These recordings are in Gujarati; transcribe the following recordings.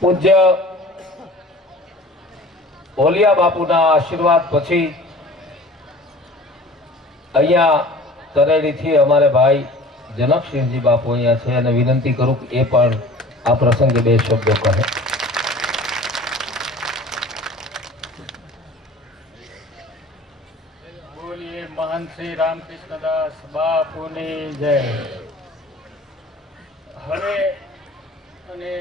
પૂજ્ય ઓલિયા બાપુના આશીર્વાદ પછી અહીંયા તરેડીથી અમારે ભાઈ જનકસિંહજી બાપુ અહીંયા છે અને વિનંતી કરું કે એ પણ આ પ્રસંગે બે શબ્દો કહે. બોલીએ મહાન શ્રી રામકૃષ્ણદાસ બાપુની જય. હવે અને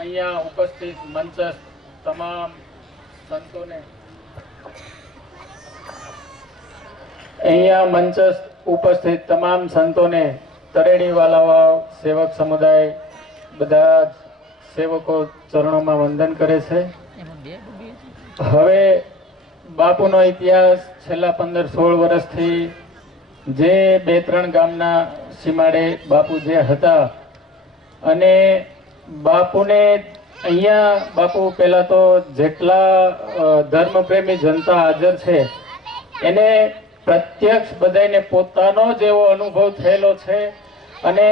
અહીંયા ઉપસ્થિત મંચસ્થ તમામ સંતોને તરેડીવાલા સેવક સમુદાય બધા સેવકો ચરણોમાં વંદન કરે છે. હવે બાપુનો ઇતિહાસ છેલ્લા 15-16 વર્ષથી જે 2-3 ગામના સીમાડે બાપુ જે હતા અને બાપુને અહીંયા બાપુ પહેલા તો જેટલા ધર્મપ્રેમી જનતા હાજર છે એને પ્રત્યક્ષ બધાને પોતાનો જ એવો અનુભવ થયેલો છે અને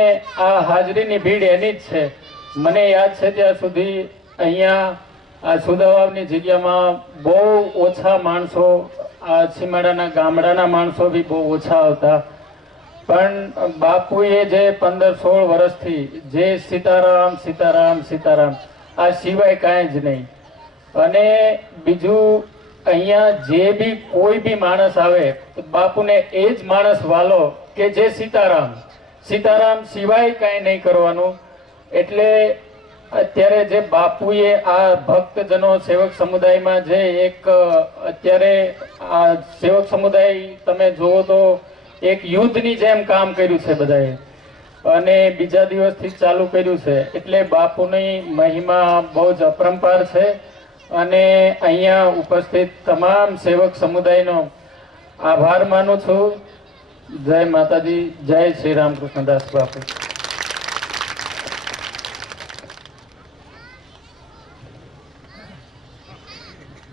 આ હાજરીની ભીડ એની જ છે. મને યાદ છે ત્યાં સુધી અહીંયા આ સુદાવાવની જગ્યામાં બહુ ઓછા માણસો, આ સીમાડાના ગામડાના માણસો બી બહુ ઓછા હતા, પણ બાપુએ જે 15-16 વર્ષથી જે સીતારામ સીતારામ સીતારામ આ સિવાય કાંઈ જ નહીં. અને બીજું અહીંયા જે બી કોઈ બી માણસ આવે તો બાપુને એ જ માણસ વાલો કે જે સીતારામ સીતારામ સિવાય કાંઈ નહીં કરવાનું. એટલે અત્યારે જે બાપુએ આ ભક્તજનો સેવક સમુદાયમાં જે એક અત્યારે આ સેવક સમુદાય તમે જુઓ તો એક યુદ્ધની જેમ કામ કર્યું છે બધાએ અને બીજા દિવસથી ચાલુ કર્યું છે. એટલે બાપુની મહિમા બહુ જ અપરંપાર છે અને અહીંયા ઉપસ્થિત તમામ સેવક સમુદાયનો આભાર માનું છું. જય માતાજી, જય શ્રી રામકૃષ્ણદાસ બાપુ.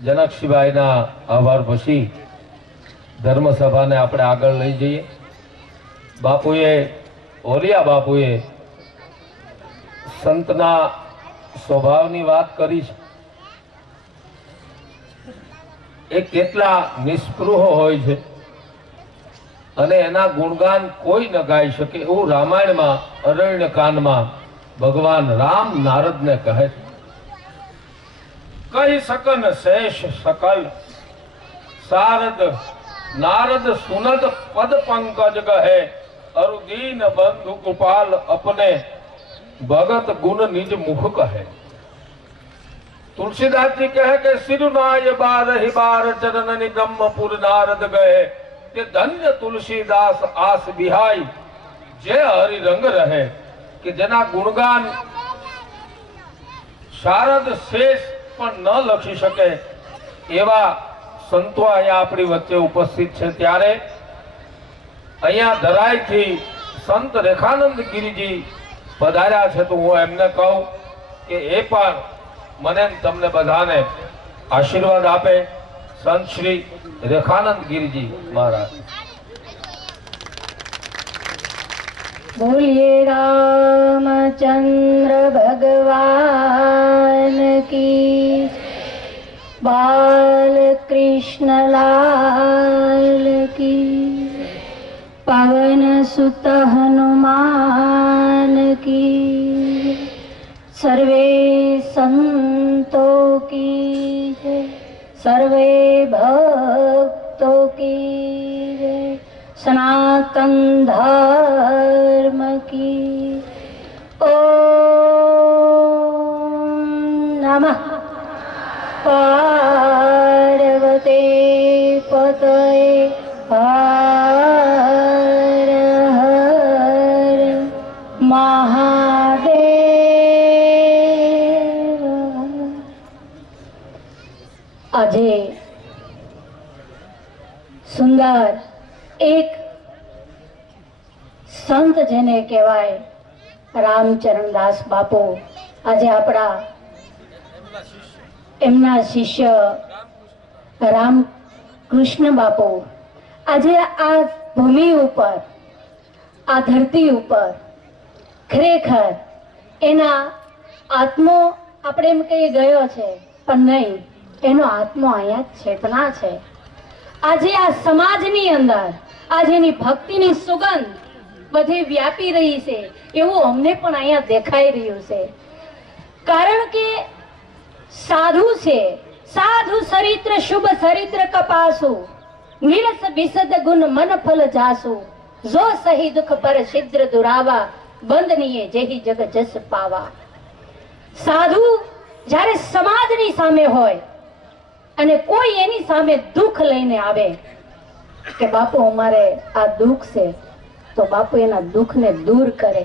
જનકસિંહભાઈના આભાર પછી ધર્મસભાને આપણે આગળ લઈ જઈએ. બાપુએ ઓલિયા બાપુએ સંતના સ્વભાવની વાત કરી છે. એ કેટલા નિસ્પૃહ હોય છે અને એના ગુણગાન કોઈ ન ગાઈ શકે એવું રામાયણમાં અરણ્યકાંડમાં ભગવાન રામ નારદને કહે છે. કહી શકન શેષ સકલ સારદ નારદ સુનદ પદ પંકજ ગહે અરુદીન બંધુ કૃપાલ અપને ભગત ગુણ નિજ મુખ કહે. तुलसीदास जी कहे कि सिरुनाय बार ही बार चरणनि ब्रह्मपुर नारद गए कि धन्य तुलसीदास आस बिहाई जय हरि रंग रहे. कि जेना गुणगान शारद शेष પણ ન લખી શકે એવા સંતો અહીંયા આપણી વચ્ચે ઉપસ્થિત છે. ત્યારે અહીંયા ધરાઈથી સંત રેખાનંદ ગિરિજી પધાર્યા છે તો હું એમને કહું કે એ પણ મને તમને બધાને આશીર્વાદ આપે. સંત શ્રી રેખાનંદ ગિરિજી મહારાજ. बोलिए रामचंद्र भगवान की, बाल कृष्ण लाल की, पवन सुत हनुमान की, सर्वे संतों की जय, सर्वे भक्तों की जय, सनातन धर्म की ओम नमः पार्वते पतये हर हर महादेव. આજે સુંદર એક સંત જેને કહેવાય રામચરણદાસ બાપુ આજે આપણા એમના શિષ્ય રામકૃષ્ણ બાપુ આજે આ ભૂમિ ઉપર આ ધરતી ઉપર ખરેખર એના આપણે એમ કહી ગયો છે, પણ નહીં, એનો આત્મા અહીંયા ચેતના છે. આજે આ સમાજની અંદર આજે એની ભક્તિની સુગંધ બધે વ્યાપી રહી છે, એવું અમને પણ અહીંયા દેખાઈ રહ્યું છે. કારણ કે સાધુ છે, સાધુ ચરિત્ર શુભ ચરિત્ર કપાસુ, નિરસ વિસદ ગુણ મન ફલ જાસુ, જો સહી દુઃખ પર છિદ્ર દુરાવા, બંધનીએ જેહી જગ જસ પાવા. સાધુ જ્યારે સમાજની સામે હોય અને કોઈ એની સામે દુઃખ લઈને આવે કે બાપુ અમારે આ દુઃખ છે, તો બાપુ એના દુઃખને દૂર કરે.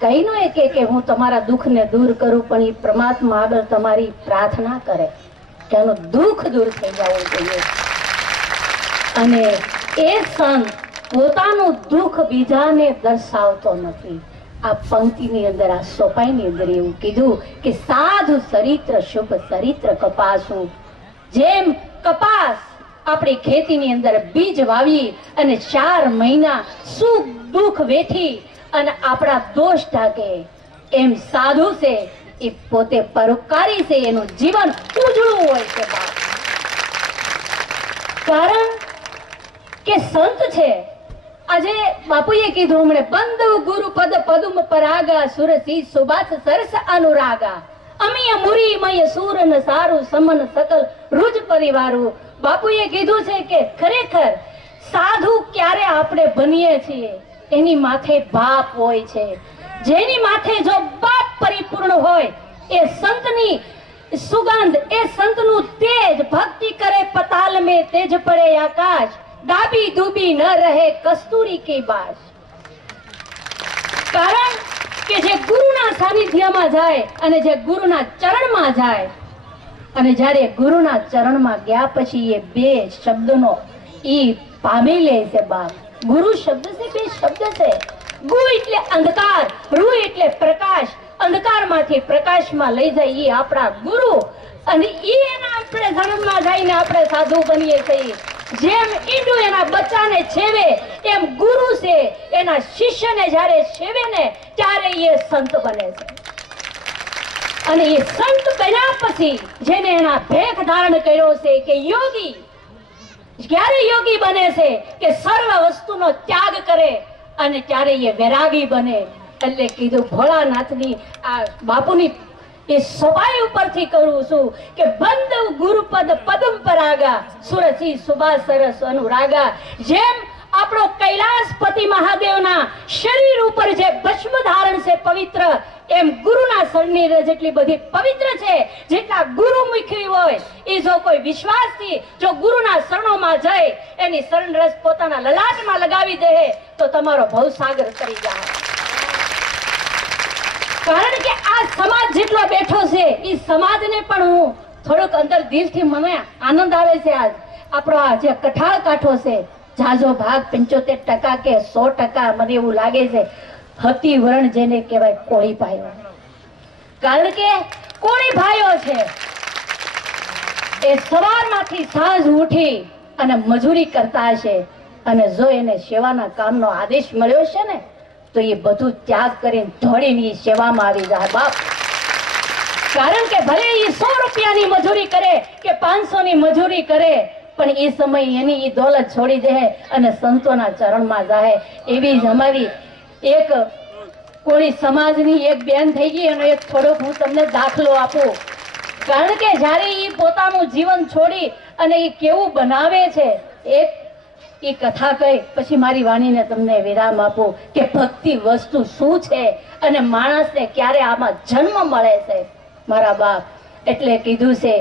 કઈ નો એ કે હું તમારા દુઃખને દૂર કરું, પણ એ પરમાત્મા આગળ તમારી પ્રાર્થના કરે કે આનું દુઃખ દૂર થઈ જવું જોઈએ. અને એ સંત પોતાનું દુઃખ બીજાને દર્શાવતો નથી. આ પંક્તિની અંદર, આ સોપાઈની અંદર એવું કીધું કે સાધુ ચરિત્ર શુભ ચરિત્ર કપાસું. જેમ કપાસ આપણી ખેતીની અંદર બીજ વાવી અને 4 મહિના સુખ દુઃખ વેઠી અને આપણા દોષ ઢાકે, એમ સાધુ છે એ પોતે પરોપકારી છે, એનું જીવન ઉજળું હોય છે. કારણ કે સંત છે. આજે બાપુએ કીધું હમણે, બંધુ ગુરુ પદ પદુમ પરાગા, સુરસી સુબાસ સરસ અનુરાગા, અમીય મુરી મય સૂર ન સારું, સમન સકલ રૂજ પરિવારું. બાપુએ કીધું છે કે ખરેખર સાધુ ક્યારે આપણે બનીએ છીએ, એની માથે બાપ હોય છે. જેની માથે જો બાપ પરિપૂર્ણ હોય, એ સંતની સુગંધ, એ સંતનું તેજ, ભક્તિ કરે પતાલ में તેજ પડે આકાશ, ડાબી ડૂબી ન રહે કસ્તુરી की बाश. કારણ કે જે ગુરુના સાનિધ્યમાં જાય અને જે ગુરુના ચરણમાં જાય, અને જ્યારે ગુરુના ચરણમાં ગયા પછી એ 2 શબ્દનો ઈ પામી લે છે. બાપ ગુરુ શબ્દ છે, 2 શબ્દ છે. ગુ એટલે અંધકાર, રૂ એટલે પ્રકાશ. અંધકારમાંથી પ્રકાશમાં લઈ જાય એ આપણા ગુરુ, અને એના આપણે ધર્મમાં જઈને આપણે સાધુ બનીએ છીએ. જેમ ઈંડું એના બચ્ચાને છેવે, એમ ગુરુ છે એના શિષ્યને જ્યારે છેવે ને ત્યારે એ સંત બને છે. અને એ સંત બન્યા પછી જેને એના ભેખ ધારણ કર્યો છે કે યોગી, ક્યારે યોગી બને છે કે સર્વ વસ્તુનો ત્યાગ કરે, અને ત્યારે એ વૈરાગી બને. એટલે કીધું ભોળાનાથની આ બાપુની એ સભાઈ ઉપરથી કરું છું કે બંધ ગુરુપદ પદમ પરાગા, સુરસી સુબા સરસ અનુરાગા. જેમ આપણો કૈલાસપતિ મહાદેવના શરીર ઉપર જે ભસ્મ ધારણ છે પવિત્ર, એમ ગુરુના શરણની જેટલી બધી પવિત્ર છે, જેટલા ગુરુમુખી હોય, એ જો કોઈ વિશ્વાસથી જો ગુરુના શરણોમાં જાય, એની શરણ રસ પોતાના લલાટમાં લગાવી દે તો તમારો ભવસાગર તરી જાય. કારણ કે આ સમાજ જેટલો બેઠો છે, એ સમાજને પણ હું થોડોક અંદર દિલથી મને આનંદ આવે છે. આજ આપણો આ જે કઠાળ કાઠો છે, જાજો ભાગ 75% કે 100% મને એવું લાગે છે હતી વરણ જેને કહેવાય કોળી ભાઈઓ. કારણ કે કોળી ભાઈઓ છે એ સવારમાંથી સાંજ ઉઠી અને મજૂરી કરતા હશે, અને જો એને સેવાના કામનો આદેશ મળ્યો છે ને, તો એ બધું ત્યાગ કરીને દોડીને એ સેવામાં આવી જાય. બાપ કારણ કે ભલે એ 100 રૂપિયાની મજૂરી કરે કે 500 ની મજૂરી કરે, પણ એ સમય એની એ દોલત છોડી દે અને સંતોના ચરણમાં જાય. એવી જ અમારી એક કોળી સમાજની એક બેન થઈ ગઈ, અને એક થોડોક હું તમને દાખલો આપું. કારણ કે જ્યારે એ પોતાનું જીવન છોડી અને એ કેવું બનાવે છે, એક એ કથા કહી પછી મારી વાણીને તમને વિરામ આપું કે ભક્તિ વસ્તુ શું છે અને માણસને ક્યારે આમાં જન્મ મળે છે. મારા બાપ એટલે કીધું છે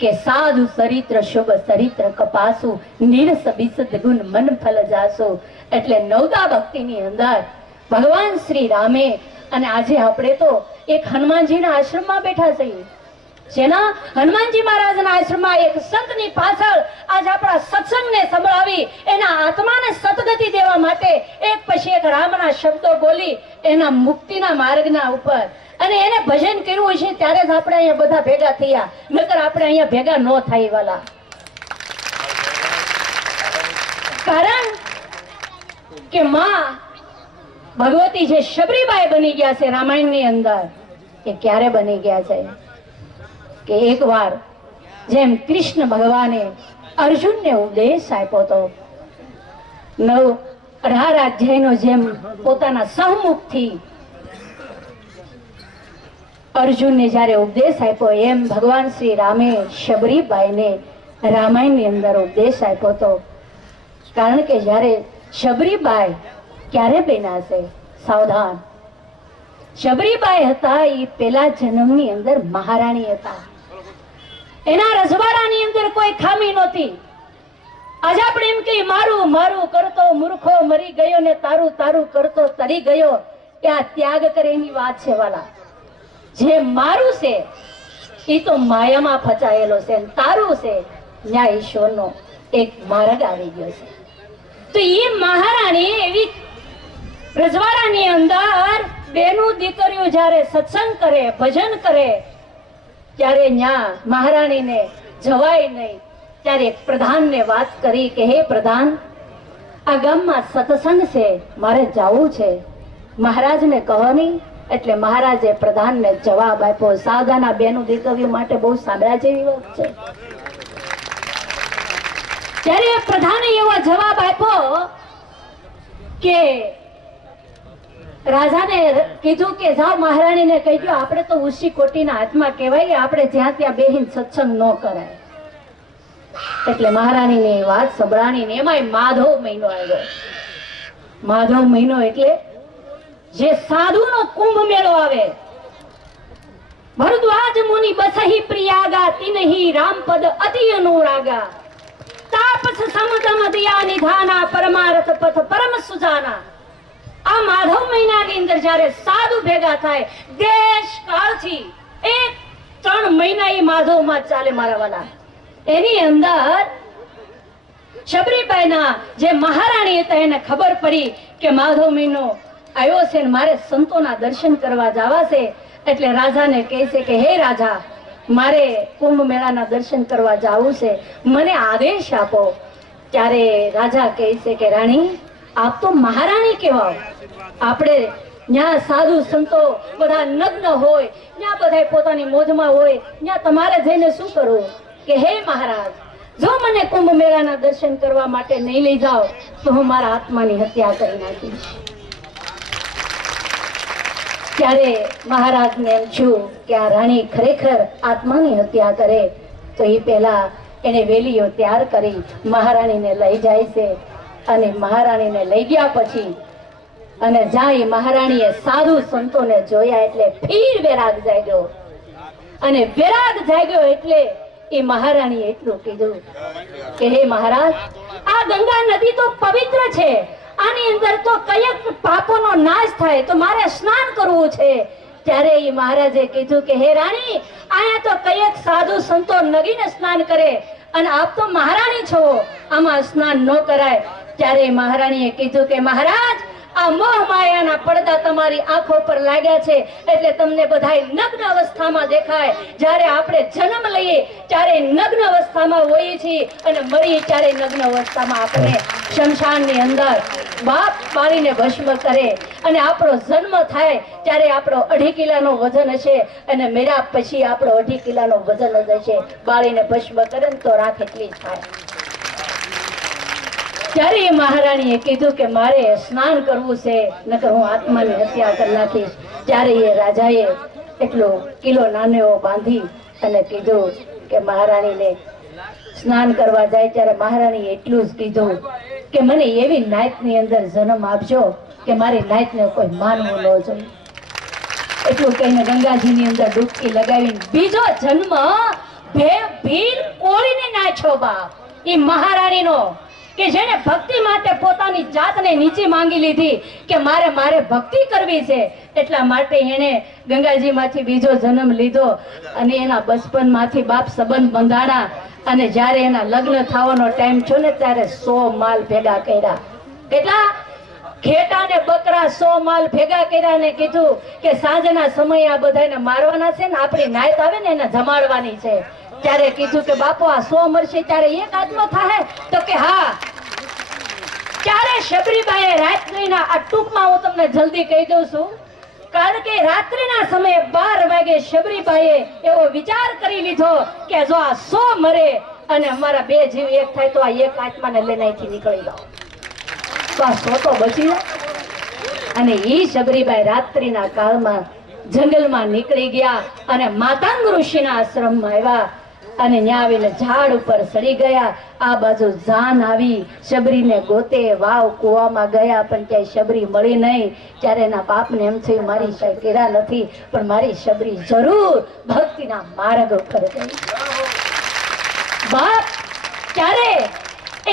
કે સાધુ ચરિત્ર શુભ ચરિત્ર કપાસુ, નિરસ વિસદ ગુણ મન ફલ જાસુ. એટલે નવદા ભક્તિની અંદર ભગવાન શ્રી રામે, અને આજે આપણે તો એક હનુમાનજીના આશ્રમમાં બેઠા છીએ, જેના હનુમાનજી મહારાજના આશ્રમમાં એક સંતની પાછળ આજ આપણા સત્સંગને સંભળાવી એના આત્માને સદગતિ દેવા માટે એક પછી એક રામના શબ્દો બોલી એના મુક્તિના માર્ગના ઉપર, અને એને ભજન કર્યું છે, ત્યારે જ આપણે અહીંયા બધા ભેગા થયા. નકર આપણે અહીંયા ભેગા ન થાય વાલા. કારણ કે માં ભગવતી જે શબરીબાઈ બની ગયા છે રામાયણની અંદર, એ ક્યારે બની ગયા છે? કે એકવાર જેમ કૃષ્ણ ભગવાને અર્જુનને ઉપદેશ આપ્યો હતો, 18 અધ્યાયનો જેમ પોતાના સહમુખથી અર્જુનને જ્યારે ઉપદેશ આપ્યો, એમ ભગવાન શ્રી રામે શબરીબાઈને રામાયણની અંદર ઉપદેશ આપ્યો હતો. કારણ કે જ્યારે શબરીબાઈ ક્યારે બન્યા છે? સાવધાન, શબરીબાઈ હતા એ પેલા જન્મની અંદર મહારાણી હતા. એના રજવાડાની અંદર કોઈ ખામી નહોતી. આજે આપણે એમ કહીએ મારું મારું કરતો મૂર્ખો મરી ગયો ને તારું તારું કરતો તરી ગયો, એ આ ત્યાગ કરેની વાત છે વાલા. જે મારું છે એ તો માયામાં ફચાયેલો છે, તારું છે ન્યાય ઈશ્વરનો એક માર્ગ આવી ગયો છે. તો એ મહારાણી એવી રજવાડાની અંદર બેનું દીકરીઓ જ્યારે સત્સંગ કરે, ભજન કરે, ત્યારે ન્યા મહારાણીને જવાય નહીં. ત્યારે એક પ્રધાનને વાત કરી કે હે પ્રધાન, આ ગામમાં સત્સંગ છે, મારે જવું છે, મહારાજને કહો નહીં. એટલે મહારાજે પ્રધાનને જવાબ આપ્યો. સાવધાના બેનું દીકરીઓ માટે બહુ સાંભળ્યા જેવી વાત છે. ત્યારે પ્રધાને એવો જવાબ આપ્યો કે રાજાને કીધું કે જાઓ મહારાણીને કહી દો, આપણે તો ઉસી કોટીના હાથમાં કહેવાય, આપણે જ્યાં ત્યાં બેહીન સત્સંગ ન કરાય. એટલે મહારાણીની વાત સંભળાણી. એમાંય માધવ મહિનો આવ્યો. માધવ મહિનો એટલે જે સાધુનો કુંભ મેળો આવે. ભરદ્વાજ મુનિ બસહી પ્રિયાગા તિનહી રામપદ અતિ અનુરાગા તાપસ સમદમ દિયા નિધાના પરમાર્થ પથ પરમ સુજાના. આ માધવ મહિનાની અંદર જ્યારે સાધુ ભેગા થાય, દેશ કાળથી 3 મહિના એ માધવમાં ચાલે મારા વાલા. એની અંદર શબરીબાઈના જે મહારાણી હતા એને ખબર પડી કે માધવ મહિનો આવ્યો છે, મારે સંતોના દર્શન કરવા જવા છે. એટલે રાજાને કહે છે કે હે રાજા, મારે કુંભ મેળાના દર્શન કરવા જવું છે, મને આદેશ આપો. ત્યારે રાજા કહે છે કે રાણી, આપ તો મહારાણી કહેવાઓ. આપણે ત્યાં સાધુ સંતો બધા નગ્ન હોય, ત્યાં બધા પોતાની મોજમાં હોય, ત્યાં તમારે જઈને શું કરવું? કે હે મહારાજ, જો મને કુંભ મેળાના દર્શન કરવા માટે નહીં લઈ જાઓ તો હું મારા આત્માની હત્યા કરી નાખીશ. ત્યારે મહારાજને એમ છું કે આ રાણી ખરેખર આત્માની હત્યા કરે, તો એ પહેલા એને વેલીઓ તૈયાર કરી મહારાણીને લઈ જાય છે. અને મહારાણીને લઈ ગયા પછી અને જાય મહારાણીએ સાધુ સંતોને જોયા એટલે ફીર વેરાગ જાગ્યો. અને વેરાગ જાગ્યો એટલે એ મહારાણીએ એટલું કીધું કે હે મહારાજ, આ ગંગા નદી તો પવિત્ર છે, આની અંદર તો કયક પાપોનો નાશ થાય, તો મારે સ્નાન કરવું છે. ત્યારે એ મહારાજે કીધું કે હે રાણી, આયા તો કયક સાધુ સંતો નગીને સ્નાન કરે અને આપ તો મહારાણી છો, આમાં સ્નાન ન કરાય. ત્યારે મહારાણીએ કીધું કે મહારાજ, આ મોહ માયાના પડદા તમારી આંખો પર લાગ્યા છે એટલે તમને બધાય નગ્ન અવસ્થામાં દેખાય. જ્યારે આપણે જન્મ લઈએ ત્યારે નગ્ન અવસ્થામાં હોઈએ છીએ અને મરીએ ત્યારે નગ્ન અવસ્થામાં આપણે શમશાનની અંદર બાપ બાળીને ભસ્મ કરે. અને આપણો જન્મ થાય ત્યારે આપણો 2.5 કિલાનો વજન હશે અને મેરા પછી આપણો 2.5 કિલાનો વજન જ હશે. બાળીને ભસ્મ કરે ને તો રાખ એટલી જ થાય. ત્યારે એ મહારાણીએ કીધું કે મારે સ્નાન કરવું છે, નકર હું આત્માની હત્યા કરી નાખીશ. ત્યારે એ રાજાએ એટલો કિલો નાનો બાંધી અને કીધું કે મહારાણીને સ્નાન કરવા જાય. ત્યારે મહારાણીએ એટલું જ કીધું કે મને એવી નાતની અંદર જન્મ આપજો કે મારી નાતને કોઈ માનવું ન જોઈએ. એટલું કહીને ગંગાજીની અંદર ડૂબકી લગાવીને બીજો જન્મ ભીર કોળીને નાખ્યો બાપ એ મહારાણીનો, કે જેને ભક્તિ માટે પોતાની જાતને નીચે માંગી લીધી કે મારે ભક્તિ કરવી છે. એટલા માટે એને ગંગાજીમાંથી બીજો જન્મ લીધો અને એના બચપનમાંથી બાપ સંબંધ બંધાણા. અને જ્યારે એના લગ્ન થવાનો ટાઈમ થયો ને ત્યારે 100 માલ ભેગા કર્યા. કેટલા? ખેટા ને બકરા 100 માલ ભેગા કર્યા ને કીધું કે સાંજના સમયે આ બધાને મારવાના છે ને આપણી નાયત આવે ને એને જમાડવાની છે. ત્યારે કીધું કે બાપુ આ 100 મરશે ત્યારે એક આત્મા થાય? તો કે હા. ત્યારે શબરીબાઈએ રાત ગઈના આ ટૂંકમાં હું તમને જલ્દી કહી દઉં છું કારણ કે રાત્રિના સમયે 12 વાગે શબરીબાઈએ એવો વિચાર કરી લીધો કે જો આ 100 મરે અને અમારા 2 જીવ એક થાય તો આ એક આત્માને લઈને અહીંથી નીકળી જાઓ, તો આ 100 તો બચી જાય। અને ઈ શબરીબાઈ રાત્રિના કાળમાં જંગલમાં નીકળી ગયા અને માતંગ ઋષિના આશ્રમમાં આવ્યા અને ત્યાં આવીને ઝાડ ઉપર ચડી ગયા। આ બાજુ જાન આવી, શબરીને ગોતે વાવ કુવામાં ગયા પણ ક્યાંય શબરી મળી નહીં। ત્યારે એના બાપને એમ થયું મારી શકેરા નથી પણ મારી શબરી જરૂર ભક્તિના માર્ગ ઉપર ગઈ। બાપ ત્યારે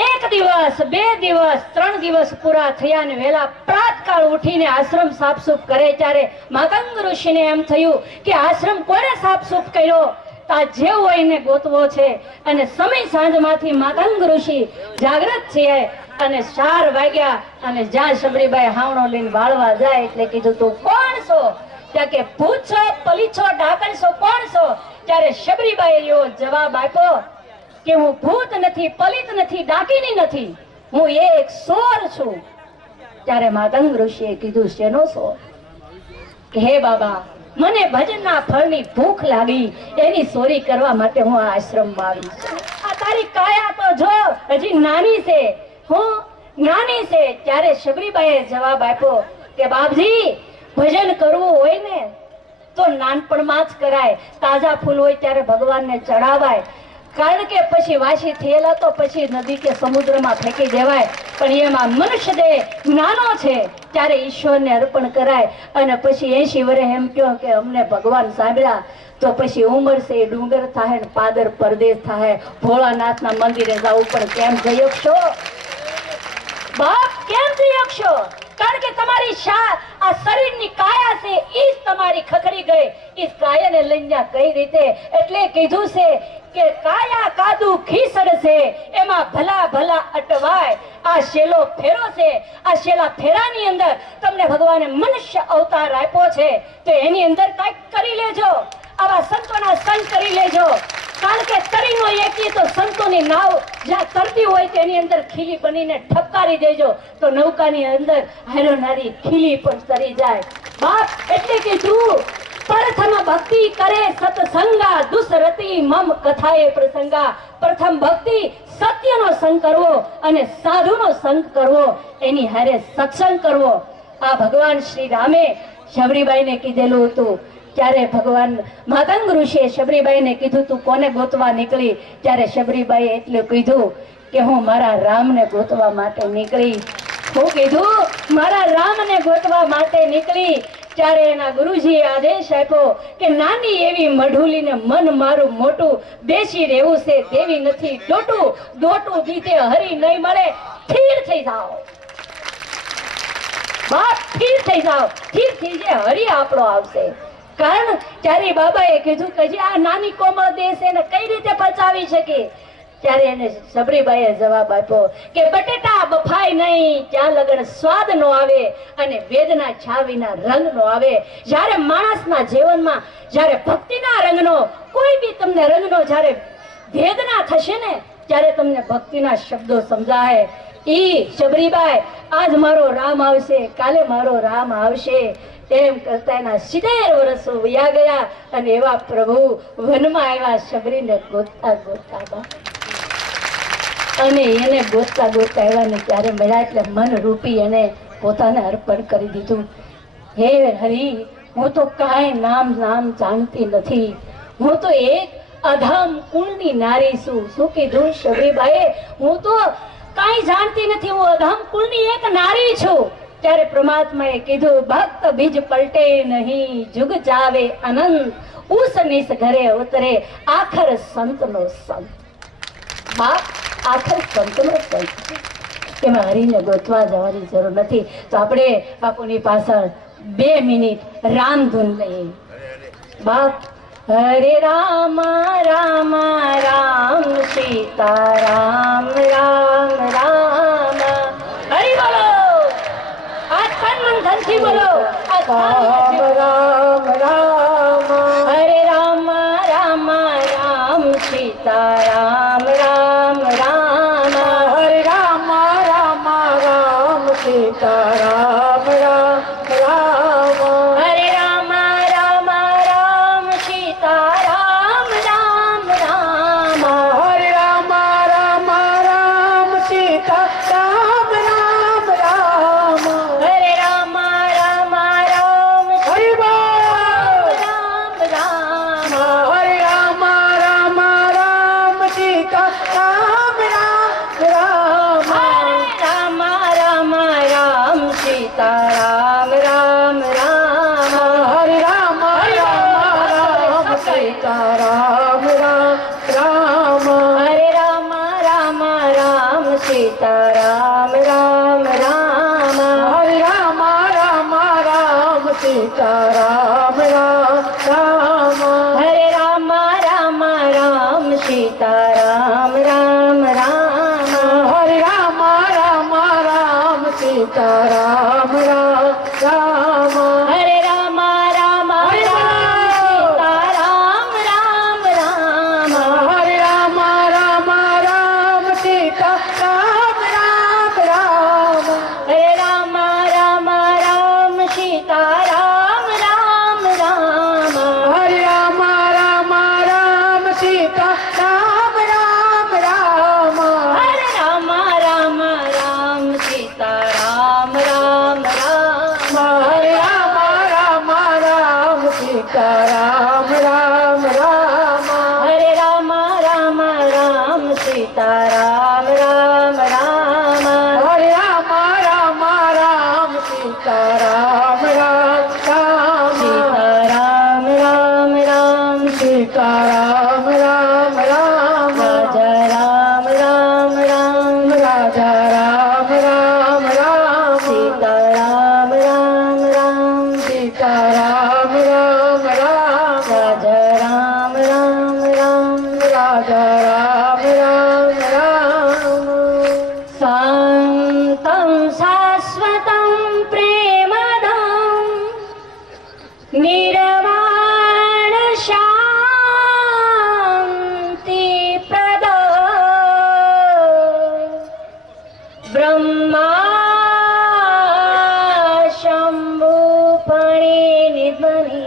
1 દિવસ 2 દિવસ 3 દિવસ પૂરા થયા ને વેલા પ્રાતકાળ ઉઠીને આશ્રમ સાફસૂફ કરે ત્યારે માતંગ ઋષિને એમ થયું કે આશ્રમ કોને સાફસૂફ કર્યો, તા જે હોય એને ગોતવો છે। અને સમય સાંજમાંથી માતંગ ઋષિ જાગૃત થયા અને 4 વાગ્યા અને જ્યાં શબરીબાઈ હાવણો લઈને વાળવા જાય એટલે કીધું તું કોણ છો? ત્યાં કે ભૂત છો, પલી છો, ડાકણ છો, કોણ છો? ત્યારે શબરીબાઈએ એવો જવાબ આપ્યો કે હું ભૂત નથી, પલિત નથી, ડાકીની નથી, હું એક સોર છું। ત્યારે માતંગ ઋષિએ કીધું શેનો સોર? કે હે બાબા મને ભજનના ફળની ભૂખ લાગી, એની ચોરી કરવા માટે હું આ આશ્રમમાં આવી છું। આ તારી કાયા તો જો હજી નાની છે, હું નાની છે। ત્યારે શબરીબાઈએ જવાબ આપ્યો કે બાપજી ભજન કરવું હોય ને તો નાનપણમાં જ કરાય, તાજા ફૂલ હોય ત્યારે ભગવાનને ચડાવાય, કારણ કે પછી વાસી થયેલા તો પછી નદી કે સમુદ્રમાં ફેંકી દેવાય, પણ એમાં મનુષ્ય દેહ નાનો છે ત્યારે ઈશ્વરને અર્પણ કરાય। અને પછી 80 વર્ષ એમ કહો કે અમને ભગવાન સાંભળ્યા તો પછી ઉંમર છે ડુંગર થાય ને પાદર પરદેશ થાય, ભોળાનાથના મંદિરે જવું પણ કેમ જઈ શકશો બાપ, કેમ જઈ શકશો? કારણ કે તમારી આ શરીરની કાયા છે ઈ જ તમારી ખખડી ગઈ। ઈ કાયાને લઈને કઈ રીતે? એટલે કીધું છે કે કાયા કાદુ ખીસડ છે એમાં ભલા ભલા અટવાય। આ શેલો ફેરો છે, આ શેલા ફેરાની અંદર તમને ભગવાને મનુષ્ય અવતાર આપ્યો છે તો એની અંદર કંઈક કરી લેજો, આવા સંતોના સંગ કરી લેજો। કારણ કે તરીનો એકી તો સંતોની નાવ જ્યાં તરતી હોય તેની અંદર ખીલી બનીને ઠપકારી દેજો તો નૌકાની અંદર હારોનારી ખીલી પણ તરી જાય। બાપ એટલે કીધું પ્રથમ ભક્તિ કરે સત્સંગા, દુસરતી મમ કથાએ પ્રસંગા। પ્રથમ ભક્તિ સત્યનો સંગ કરવો અને સાધુનો સંગ કરવો, એની હારે સત્સંગ કરવો। આ ભગવાન શ્રી રામે શબરીબાઈને કીધેલું હતું। ત્યારે ભગવાન માતંગ ઋષિએ શબરીબાઈને કીધું તું કોને ગોતવા નીકળી? ત્યારે શબરીબાઈએ એટલું કીધું કે હું મારા રામને ગોતવા માટે નીકળી। હું કીધું મારા રામને ગોતવા માટે નીકળી। ત્યારે એના ગુરુજીએ આદેશ આપ્યો કે નાની એવી મઢુલીને મન મારું મોટું, બેસી રહેવું છે દેવી નથી ડોટું, ડોટું દીધે હરી નહીં મળે, સ્થિર થઈ જાઓ બાપ, સ્થિર થઈ જાઓ, સ્થિર થઈ જે હરી આપણો આવશે। કારણ ત્યારે બાબાએ કીધું કે આ નાની કોમળ દેહ છે ને કઈ રીતે પચાવી શકે? ત્યારે એને શબરીબાઈએ જવાબ આપ્યો કે બટેટા બફાય નહીં ત્યાં લગન સ્વાદ નો આવે અને વેદના છાવીના રંગ નો આવે। જ્યારે માણસના જીવનમાં જ્યારે ભક્તિના રંગનો કોઈ બી તમને રંગનો જ્યારે વેદના થશે ને ત્યારે તમને ભક્તિના શબ્દો સમજાય। ઈ શબરીબાઈ આજ મારો રામ આવશે, કાલે મારો રામ આવશે એમ કરતા એના 70 વર્ષો વયા ગયા અને એવા પ્રભુ વનમાં આવ્યા શબરીને ગોતતા ગોતતા અને એને ગોતતા ગોતતા આવ્યા ને ત્યારે મળ્યા એટલે મન રૂપી એને પોતાને અર્પણ કરી દીધું। હે હરી, હું તો કાંઈ નામ જાણતી નથી, હું તો એક અધમ કુળની નારી છું। શું કીધું શબરીબાઈએ? હું તો કાંઈ જાણતી નથી, હું અધમ કુળની એક નારી છું। ત્યારે પરમાત્માએ કીધું ભક્ત બીજ પલટે નહીં, જુગ જાવે અનંત, ઉસ નિસ ઘરે ઉતરે, આખર સંતનો સંત। બાપ આખર સંતનો સંત, એમાં હરીને ગોતવા જવાની જરૂર નથી। તો આપણે બાપુની પાછળ 2 મિનિટ રામધૂન લઈએ બાપ। હરે રામ રામ રામ સીતા રામ રામ રામ, હરી બોલો, ધનથી બોલો રામ રામ રામ, હરે રામ રામ રામ સીતા રામ રામ રામ, હરે રામ રામ રામ સીતા રામ રામ રામ, હરે सीताराम राम राम हरे राम राम राम सीताराम राम राम हरे राम राम राम सीताराम राम राम हरे राम राम राम सीताराम राम राम हरे राम राम राम सीताराम राम राम हरे राम राम सीताराम राम राम हरे राम राम राम सीताराम राम राम हरे राम राम राम सीताराम राम राम हरे राम राम राम सीताराम राम राम हरे राम राम राम सीताराम राम राम हरे राम राम राम सीताराम राम राम हरे राम राम राम सीताराम राम राम हरे राम राम राम सीताराम राम राम सीताराम राम राम सीताराम राम राम राजा राम राम राम राजा राम राम राम सीताराम राम राम सीताराम राम राम राजा राम राम राम राजा राम राम राम शान्तं शाश्वतं प्रेमदं निर्वाण शान्तिप्रद ब्रह्मा शम्भु फणिनिध्वनि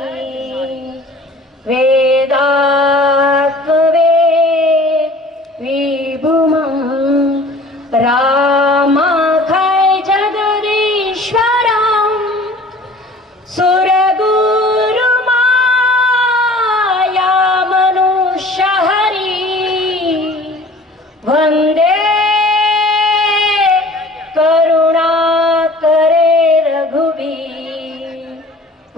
वेदात्मवे विभुमं रामाखै जगदीश्वरं सुरगुरुमाया मनुष्यहरि वन्दे करुणाकरे रघुवीर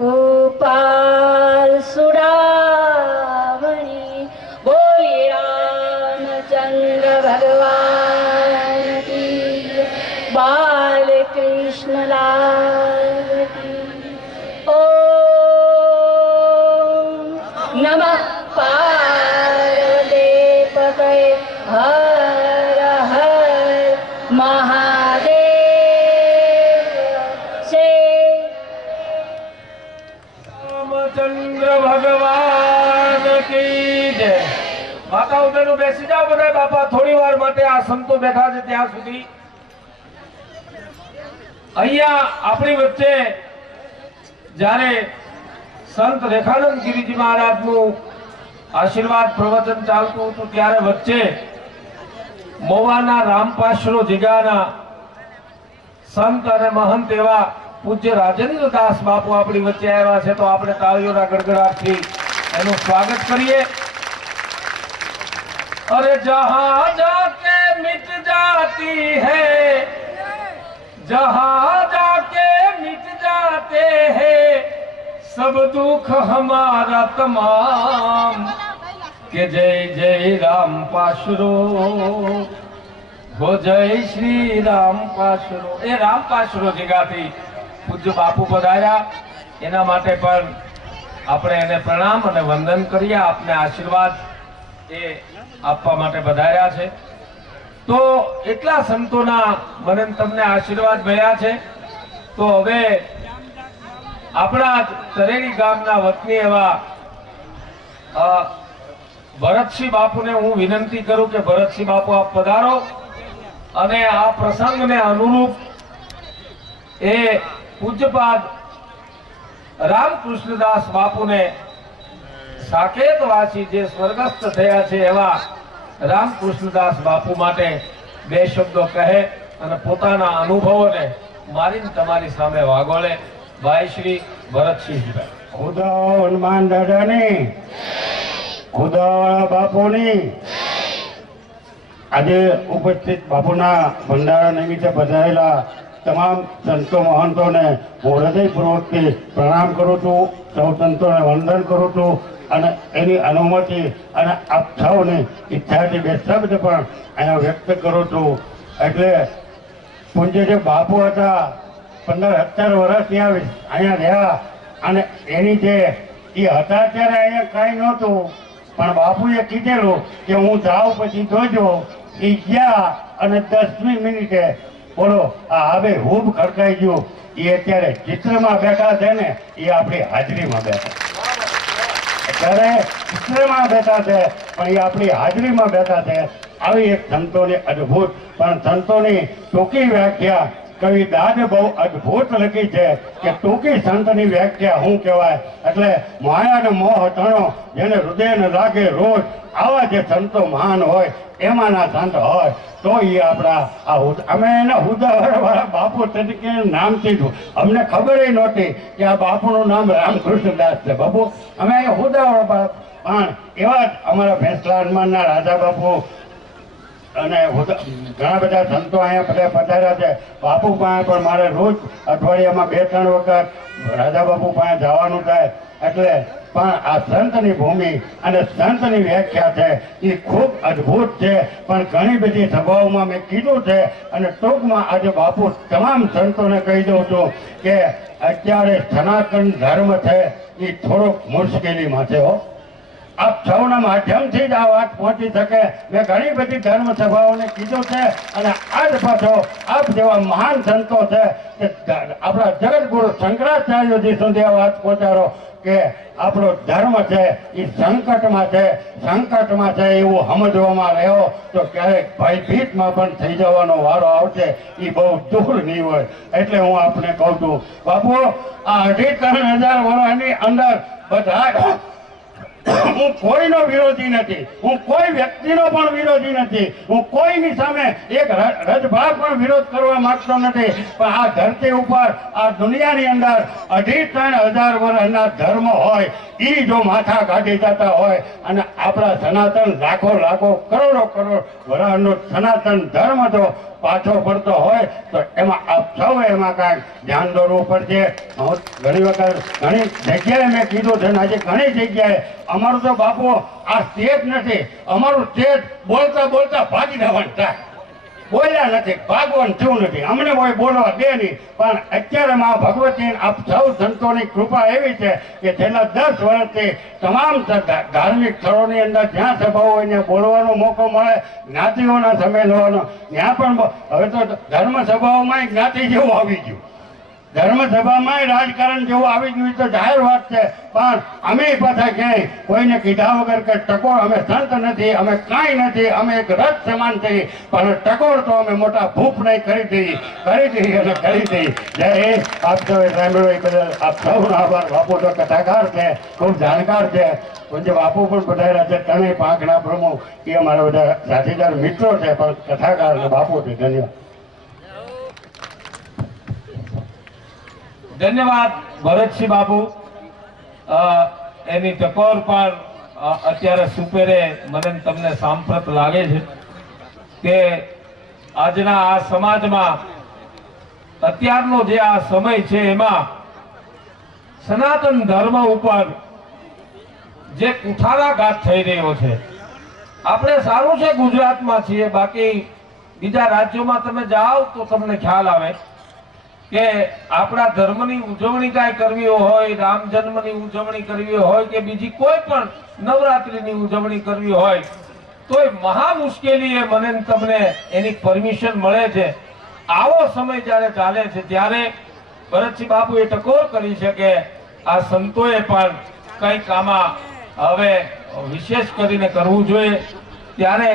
गोपाल सुरावणी बोली रामचंद्र भगवान की बाल कृष्ण लाल की ओम नमः पार्वती पतये हर हर महादेव से રામચંદ્ર ભગવાન કી જય. માતાઓ બહેનો બેસી જાઓ બધા. બાપા થોડી વાર માટે આ સંતો બેઠા છે ત્યાં સુધી અહીંયા આપણી વચ્ચે જ્યારે સંત રેખાનંદ ગિરિજી મહારાજનું આશીર્વાદ પ્રવચન ચાલતું હતું ત્યારે વચ્ચે મોવાના રામપાશરો જિગાના સંત અને મહંત એવા પૂજ્ય રાજેન્દ્ર દાસ બાપુ આપણી વચ્ચે આવ્યા છે, તો આપણે તાળીઓના ગડગડાટથી એનું સ્વાગત કરીએ. અરે જહાં જાકે મિટ જાતી હૈ, जहाँ जाके मिट जाते हैं सब दुख हमारा तमाम के जय जय राम पाशरो हो जय श्री राम पाशरो. એ રામ પાશરો જગ્યાથી પૂજ્ય બાપુ પધાર્યા એના માટે પણ આપણે એને પ્રણામ અને વંદન કરીએ. આપને આશીર્વાદ એ આપવા માટે પધાર્યા છે. તો એટલા સંતોના મને તમને આશીર્વાદ મળ્યા છે. તો હવે આપણા તરેડી ગામના વતની એવા ભરતસિંહ બાપુને હું વિનંતી કરું કે ભરતસિંહ બાપુ આપ પધારો અને આ પ્રસંગને અનુરૂપ એ પૂજ્યપાદ રામકૃષ્ણદાસ બાપુને સાકેતવાસી જે સ્વર્ગસ્થ થયા છે એવા રામકૃષ્ણદાસ બાપુ માટે બે શબ્દો કહે અને પોતાના અનુભવોને મારીને તમારી સામે વાગોળે. ભાઈ શ્રી ભરતસિંહભાઈ. ખુદા હનુમાન દાદાની, ખુદા બાપુની, આજે ઉપસ્થિત બાપુના ભંડારા નિમિત્તે પધારેલા તમામ સંતો મહંતોને હું હૃદયપૂર્વકથી પ્રણામ કરું છું. સૌ સંતોને વંદન કરું છું અને એની અનુમતિ અને આપ સૌની ઈચ્છાથી બે શબ્દ પણ અહીંયા વ્યક્ત કરું છું. એટલે પૂજ્ય જે બાપુ હતા 15-17 વર્ષ અહીંયા રહ્યા અને એની જે એ હતા ત્યારે અહીંયા કાંઈ નહોતું, પણ બાપુએ કીધેલું કે હું જાઉં પછી જોજો. એ ગયા અને 10મી મિનિટે બોલો આ હવે ખૂબ ખડકાઈ ગયું. એ અત્યારે ચિત્રમાં બેઠા છે ને, એ આપણી હાજરીમાં બેઠા. અત્યારે ચિત્રમાં બેઠા છે પણ એ આપણી હાજરીમાં બેઠા છે. આવી એક સંતોની અદ્ભુત પણ સંતોની ટૂંકી વ્યાખ્યા કવિ દાદે બહુ અદ્ભુત લખી છે કે ટૂંકી સંતની વ્યાખ્યા શું કહેવાય. એટલે માયાનો મોહ તણો જેને હૃદયને લાગે રોજ, આવા જે સંતો મહાન હોય એમાંના સંત હોય તો એ આપણા અમે એના હુદાવાળા બાપુ તરીકે નામથી જ અમને ખબર નહોતી કે આ બાપુનું નામ રામકૃષ્ણદાસ છે. બાપુ અમે હુદાવાળા પણ એવા જ અમારા ફેસલા હનુમાનના રાજા બાપુ અને ઘણા બધા સંતો અહીંયા બધા પધાર્યા છે. બાપુ પાસે પણ મારે રોજ અઠવાડિયામાં 2-3 વખત રાજા બાપુ પાસે જવાનું થાય. એટલે પણ આ સંતની ભૂમિ અને સંતની વ્યાખ્યા છે એ ખૂબ અદ્ભુત છે. પણ ઘણી બધી સભાઓમાં મેં કીધું છે અને ટૂંકમાં આજે બાપુ તમામ સંતોને કહી દઉં છું કે અત્યારે સનાતન ધર્મ છે એ થોડોક મુશ્કેલીમાં છે. આપ સૌના માધ્યમથી જ આ વાત પહોંચી શકે. મેં ઘણી બધી ધર્મ સભાઓને કીધું છે અને આજ પાછો આપ જેવા મહાન સંતો છે કે આપણા જગતગુરુ શંકરાચાર્યજી સુધી આ વાત પહોંચાડો કે આપણો ધર્મ છે એ સંકટમાં છે, સંકટમાં છે એવું સમજવામાં રહ્યો તો ક્યારેક ભયભીતમાં પણ થઈ જવાનો વારો આવશે. એ બહુ દૂર નહીં હોય. એટલે હું આપને કહું છું બાપુ આ 2,500 વર્ષની અંદર બધા હું કોઈનો વિરોધી નથી, હું કોઈ વ્યક્તિનો પણ વિરોધી નથી, હું કોઈની સામે એક રજભાર પણ વિરોધ કરવા માંગતો નથી. પણ આ ધરતી ઉપર આ દુનિયાની અંદર 2,500 વર્ષના ધર્મ હોય એ જો માથા કાઢી જતા હોય અને આપણા સનાતન લાખો કરોડો વર્ષનો સનાતન ધર્મ જો પાછો પડતો હોય તો એમાં આપ સૌ એમાં કાંઈક ધ્યાન દોરવું પડશે. ઘણી વખત ઘણી જગ્યાએ મેં કીધું છે ને આજે ઘણી જગ્યાએ અમારું તો બાપુ આ સ્ટેજ નથી, અમારું સ્ટેજ બોલતા ભાગી જવાનું થાય. બોલ્યા નથી, ભાગવાનું થયું નથી, અમને કોઈ બોલવા દે નહીં. પણ અત્યારે માં ભગવતી આપ સૌ સંતોની કૃપા એવી છે કે છેલ્લા 10 વર્ષથી તમામ ધાર્મિક સ્થળોની અંદર જ્યાં સભાઓ હોય ત્યાં બોલવાનો મોકો મળે, જ્ઞાતિઓના સંમેલનો ત્યાં પણ. હવે તો ધર્મ સભાઓમાં જ્ઞાતિ જેવું આવી ગયું, ધર્મસભામાં રાજકારણ જેવું આવી ગયું તો જાહેર વાત છે. પણ અમે પાછા ક્યાંય કોઈને કીધા વગર કે ટકોર અમે સંત નથી, અમે કાંઈ નથી, અમે એક રથ સમાન થઈ, પણ ટકોર તો અમે મોટા ભૂપ નહીં કરી દઈ. જય આપ સૌએ સાંભળ્યું એ બદલ આપ સૌનો આભાર. બાપુ તો કથાકાર છે, ખૂબ જાણકાર છે. પૂજ્ય બાપુ પણ પધાર્યા છે. ત્રણેય પાંખના પ્રમુખ એ અમારા બધા સાથીદાર મિત્રો છે પણ કથાકાર બાપુ છે. ધન્યવાદ. ધન્યવાદ ભરતસિંહ બાપુ. એની ટકોર પણ અત્યારે સુપેરે મને તમને સાંપ્રત લાગે છે કે આજના આ સમાજમાં અત્યારનો જે આ સમય છે એમાં સનાતન ધર્મ ઉપર જે કુઠારાઘાત થઈ રહ્યો છે. આપણે સારું છે ગુજરાતમાં છીએ, બાકી બીજા રાજ્યોમાં તમે જાઓ તો તમને ખ્યાલ આવે કે આપણા ધર્મની ઉજવણી કાંઈ કરવી હોય, રામ જન્મની ઉજવણી કરવી હોય કે બીજી કોઈ પણ નવરાત્રીની ઉજવણી કરવી હોય તો એ મહા મુશ્કેલી એ મને તમને એની પરમિશન મળે છે. આવો સમય જ્યારે ચાલે છે ત્યારે ભરતસિંહ બાપુએ ટકોર કરી છે કે આ સંતોએ પણ કંઈક આમાં હવે વિશેષ કરીને કરવું જોઈએ. ત્યારે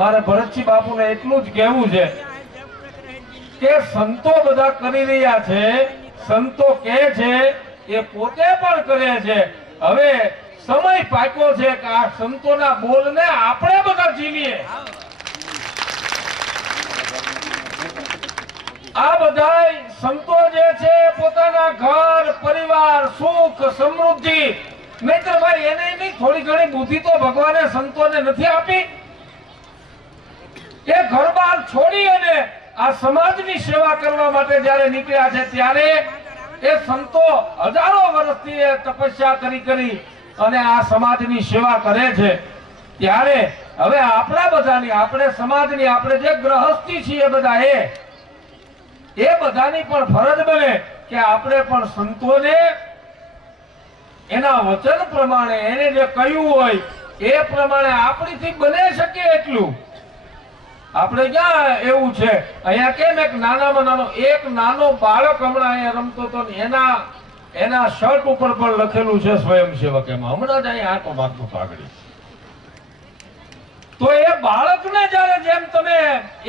મારે ભરતસિંહ બાપુને એટલું જ કહેવું છે કે સંતો બધા કરી રહ્યા છે, સંતો કહે છે એ પોતે પણ કરે છે. હવે સમય પાક્યો છે કે આ સંતોના બોલને આપણે બધા જીવીએ. આ બધા સંતો જે છે પોતાના ઘર પરિવાર સુખ સમૃદ્ધિ, નહીતર ભાઈ એને નહીં થોડી ઘણી બુદ્ધિ તો ભગવાને સંતોને નથી આપી? એ ઘર બાર છોડી અને આ સમાજની સેવા કરવા માટે જ્યારે નીકળ્યા છે ત્યારે એ સંતો હજારો વર્ષથી એ તપસ્યા કરી અને આ સમાજની સેવા કરે છે. ત્યારે હવે આપણા બધાની, આપણે સમાજની, આપણે જે ગ્રહસ્થી છીએ બધા એ બધાની પણ ફરજ બને કે આપણે પણ સંતોને એના વચન પ્રમાણે, એને જે કહ્યું હોય એ પ્રમાણે આપણીથી બને શકે એટલું. આપણે ક્યાં એવું છે, અહીંયા કેમ એક નાનો બાળક હમણાં અહીંયા રમતો હતો ને એના શર્ટ ઉપર પણ લખેલું છે સ્વયંસેવક. એમાં હમણાં જ અહીંયા આંટો મારતો પાઘડી. તો એ બાળકને જ્યારે જેમ તમે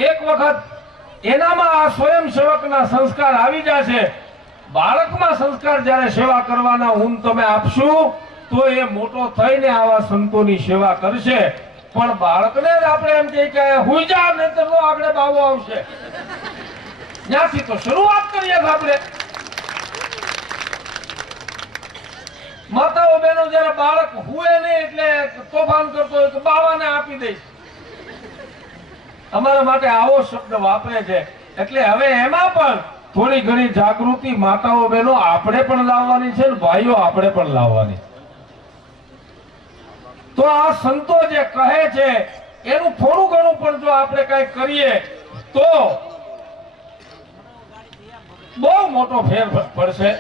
એક વખત એનામાં આ સ્વયંસેવકના સંસ્કાર આવી જશે, બાળકમાં સંસ્કાર જ્યારે સેવા કરવાના હું તમે આપશું તો એ મોટો થઈને આવા સંતોની સેવા કરશે. પણ બાળકને જ આપણે એમ કહીએ કે હુઈ જા, નહીંતર નો આગળ બાવો આવશે. ત્યાંથી તો શરૂઆત કરીએ આપણે. માતાઓ બહેનો જયારે બાળક હુએ નહીં એટલે તોફાન કરતો હોય તો બાવાને આપી દઈશ. અમારા માટે આવો શબ્દ વાપરે છે. એટલે હવે એમાં પણ થોડી ઘણી જાગૃતિ માતાઓ બહેનો આપણે પણ લાવવાની છે ને ભાઈઓ આપણે પણ લાવવાની. તો આ સંતો જે કહે છે એનું થોડું ઘણું પણ જો આપણે કઈ કરીએ તો બહુ મોટો ફેર પડશે.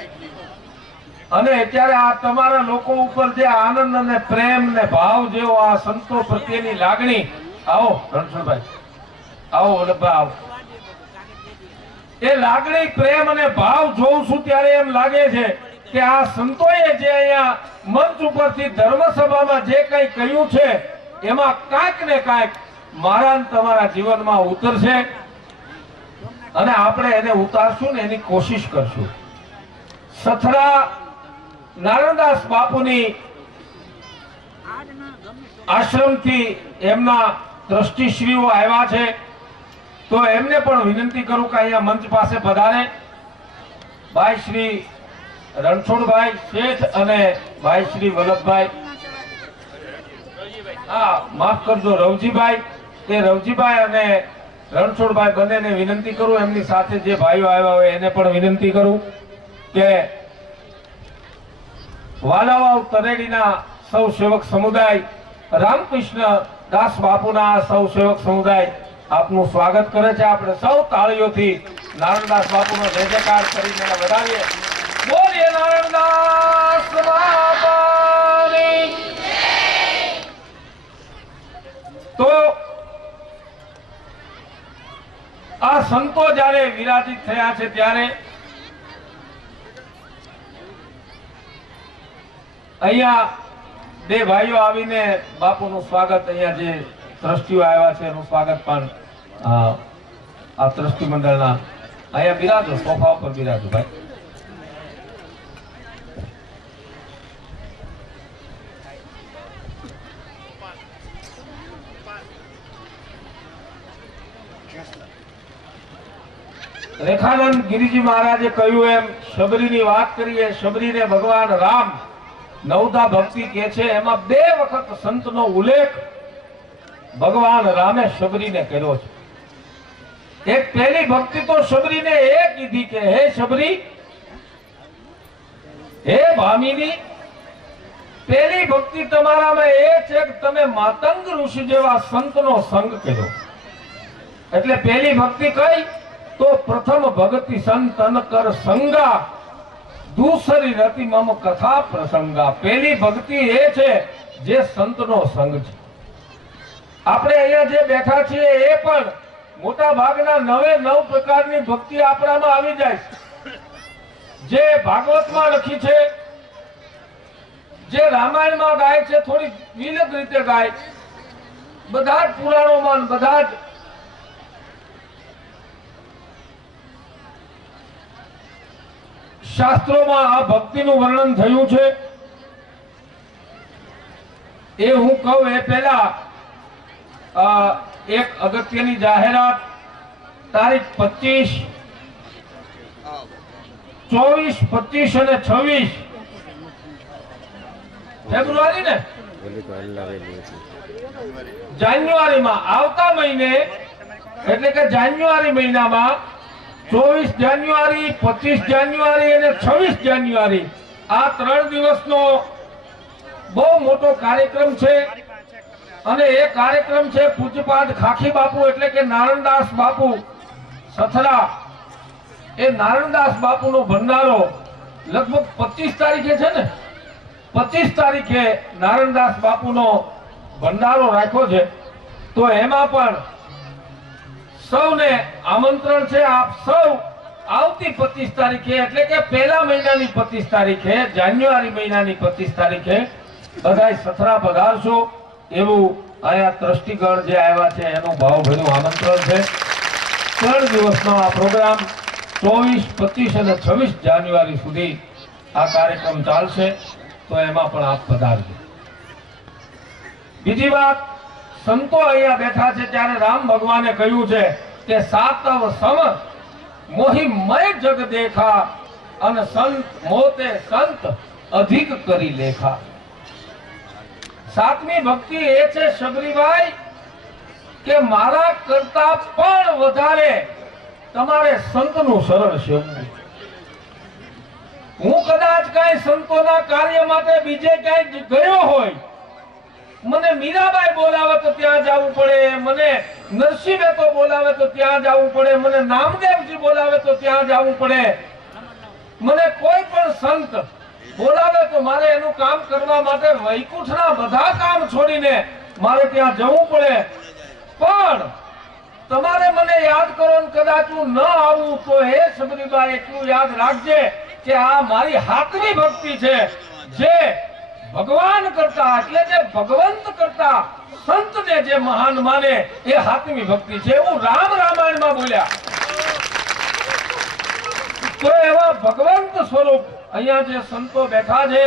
અને અત્યારે આ તમારા લોકો ઉપર જે આનંદ અને પ્રેમ ને ભાવ જેવો આ સંતો પ્રત્યેની લાગણી, આવો રણછોડભાઈ, આવો વલ્લભભાઈ, આવો. એ લાગણી, પ્રેમ અને ભાવ જોઉં છું ત્યારે એમ લાગે છે કે આ સંતોએ જે અહીંયા મંચ ઉપરથી ધર્મસભામાં જે કંઈ કહ્યું છે એમાં કાંઈક ને કાંઈક મારા ને તમારા જીવનમાં ઉતરશે અને આપણે એને ઉતારશું ને એની કોશિશ કરશું. સથરા નારાયણદાસ બાપુની આશ્રમથી એમના ટ્રસ્ટીશ્રીઓ આવ્યા છે તો એમને પણ વિનંતી કરું કે અહીંયા મંચ પાસે પધારે. ભાઈ શ્રી રણછોડભાઈ શેઠ અને ભાઈ શ્રી વલ્લભભાઈ, હા માફ કરજો રવજીભાઈ, તે રવજીભાઈ અને રણછોડભાઈ બંનેને વિનંતી કરું, એમની સાથે જે ભાઈઓ આવ્યા હોય એને પણ વિનંતી કરું કે વાલાવાવ તરેડીના સૌ સેવક સમુદાય, રામકૃષ્ણ દાસ બાપુના સૌ સેવક સમુદાય આપનું સ્વાગત કરે છે. આપણે સૌ તાળીઓથી નારાયણદાસ બાપુનો જય જયકાર કરીને વધાવીએ. બોલીએ નારાયણદાસ બાપાની. તો આ સંતો જ્યારે વિરાજિત થયા છે ત્યારે અહીંયા બે ભાઈઓ આવીને બાપુનું સ્વાગત, અહીંયા જે ટ્રસ્ટીઓ આવ્યા છે એનું સ્વાગત પણ આ ટ્રસ્ટી મંડળના અહીંયા બિરાજો, સોફા ઉપર બિરાજો ભાઈ. રેખાનંદ ગિરિજી મહારાજે કહ્યું એમ શબરીની વાત કરીએ. શબરીને ભગવાન રામ નવદા ભક્તિ કે છે, એમાં 2 વખત સંતનો ઉલ્લેખ ભગવાન રામે શબરીને કર્યો છે. એક પહેલી ભક્તિ તો શબરીને એ કીધી કે હે શબરી, હે ભામિની, પહેલી ભક્તિ તમારામાં એ છે કે તમે માતંગ ઋષિ જેવા સંતનો સંગ કર્યો. એટલે પહેલી ભક્તિ કઈ તો પ્રથમ ભક્તિ સંતન કર સંગા, દૂસરી રતિ મમ કથા પ્રસંગા. પહેલી ભક્તિ એ છે જે સંતનો સંગ છે. આપણે અહીંયા જે બેઠા છીએ એ પણ મોટા ભાગના 9 પ્રકારની ભક્તિ આપણામાં આવી જાય છે. જે ભાગવતમાં લખી છે, જે રામાયણમાં ગાય છે, થોડી વિલગ રીતે ગાય, બધા જ પુરાણોમાં, બધા જ શાસ્ત્રોમાં આ ભક્તિનું વર્ણન થયું છે. એ હું કહું એ પહેલા એક અગત્યની જાહેરાત. તારીખ 25, 24, 25 અને 26 ફેબ્રુઆરી ને જાન્યુઆરીમાં આવતા મહિને એટલે કે જાન્યુઆરી મહિનામાં 24 જાન્યુઆરી, 25 જાન્યુઆરી અને 26 જાન્યુઆરી આ 3 દિવસનો બહુ મોટો કાર્યક્રમ છે. અને એ કાર્યક્રમ છે પૂજ્યપાદ ખાખી બાપુ એટલે કે નારણદાસ બાપુ સથરા. એ નારણદાસ બાપુનો ભંડારો લગભગ 25 તારીખે છે ને, 25 તારીખે નારણદાસ બાપુનો ભંડારો રાખ્યો છે. તો એમાં પણ સૌને આમંત્રણ છે. આપ સૌ આવતી 25 તારીખે એટલે કે પહેલા મહિનાની 25 તારીખે, જાન્યુઆરી મહિનાની 25 તારીખે બધાય સથરા પધારશો એવું અહીંયા ટ્રસ્ટીગણ જે આવ્યા છે એનું ભાવભર્યું આમંત્રણ છે. 3 દિવસનો આ પ્રોગ્રામ 24, 25 અને 26 જાન્યુઆરી સુધી આ કાર્યક્રમ ચાલશે. તો એમાં પણ આપ પધારજો. બીજી વાત, સંતો અહીંયા બેઠા છે ત્યારે રામ ભગવાને કહ્યું છે કે સાતવ સમ મોહી મય જગ દેખા અને સંત મોતે સંત અધિક કરી લેખા. સાતમી ભક્તિ એ છે શબરીભાઈ કે મારા કરતા પણ વધારે તમારે સંતનું શરણ સેવવું. હું કદાચ કઈ સંતોના કાર્ય માટે બીજે ક્યાંય ગયો હોય, મને મીરાબાઈ બોલાવે તો ત્યાં જવું પડે, મને નરસિંહ મહેતો બોલાવે તો ત્યાં જવું પડે, મને નામદેવજી બોલાવે તો ત્યાં જવું પડે, મને કોઈ પણ સંત બોલાવે તો મારે એનું કામ કરવા માટે વૈકુંઠના બધા કામ છોડીને મારે ત્યાં જવું પડે. પણ તમારે મને યાદ કરો ને કદાચ હું ન આવું તો હે શબરીબાઈ એટલું યાદ રાખજે કે આ મારી હાથની ભક્તિ છે. જે ભગવાન કરતા એટલે જે ભગવંત કરતા સંતને જે મહાન માને એ હાથમી ભક્તિ છે. એવું રામ રામાયણમાં બોલ્યા. તો એવા ભગવંત સ્વરૂપ અહીંયા જે સંતો બેઠા છે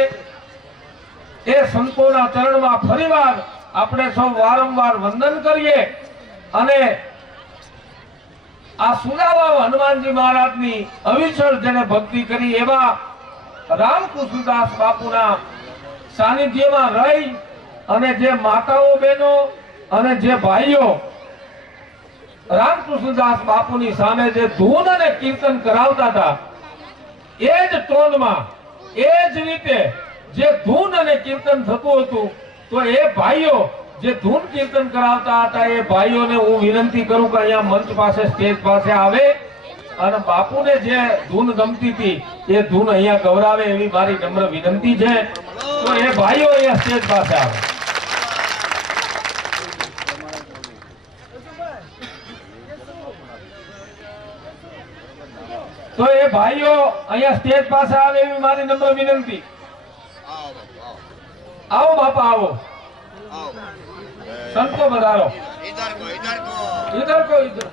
એ સંતોના ચરણમાં ફરીવાર આપણે સૌ વારંવાર વંદન કરીએ. અને આ સુદામા હનુમાનજી મહારાજની અવિચળ જેને ભક્તિ કરી એવા રામકૃષ્ણદાસ બાપુના સાનિધ્યમાં રહી અને જે માતાઓ બહેનો અને જે ભાઈઓ રામકૃષ્ણદાસ બાપુની સામે જે ધૂન અને કીર્તન કરાવતા હતા એ જ ટોનમાં એ જ રીતે જે ધૂન અને કીર્તન થતું હતું તો એ ભાઈઓ જે ધૂન કીર્તન કરાવતા હતા એ ભાઈઓને હું વિનંતી કરું કે અહીંયા મંચ પાસે સ્ટેજ પાસે આવે અને બાપુને જે ધૂન ગમતી હતી એ ધૂન અહીંયા ગૌરાવે એવી મારી નમ્ર વિનંતી છે. તો એ ભાઈઓ અહીંયા સ્ટેજ પાસે આવે. તો એ ભાઈઓ અહીંયા સ્ટેજ પાસે આવે એવી મારી નમ્ર વિનંતી. આવો બાપા આવો, સંતો બધારો. ઇધર કો ઇધર.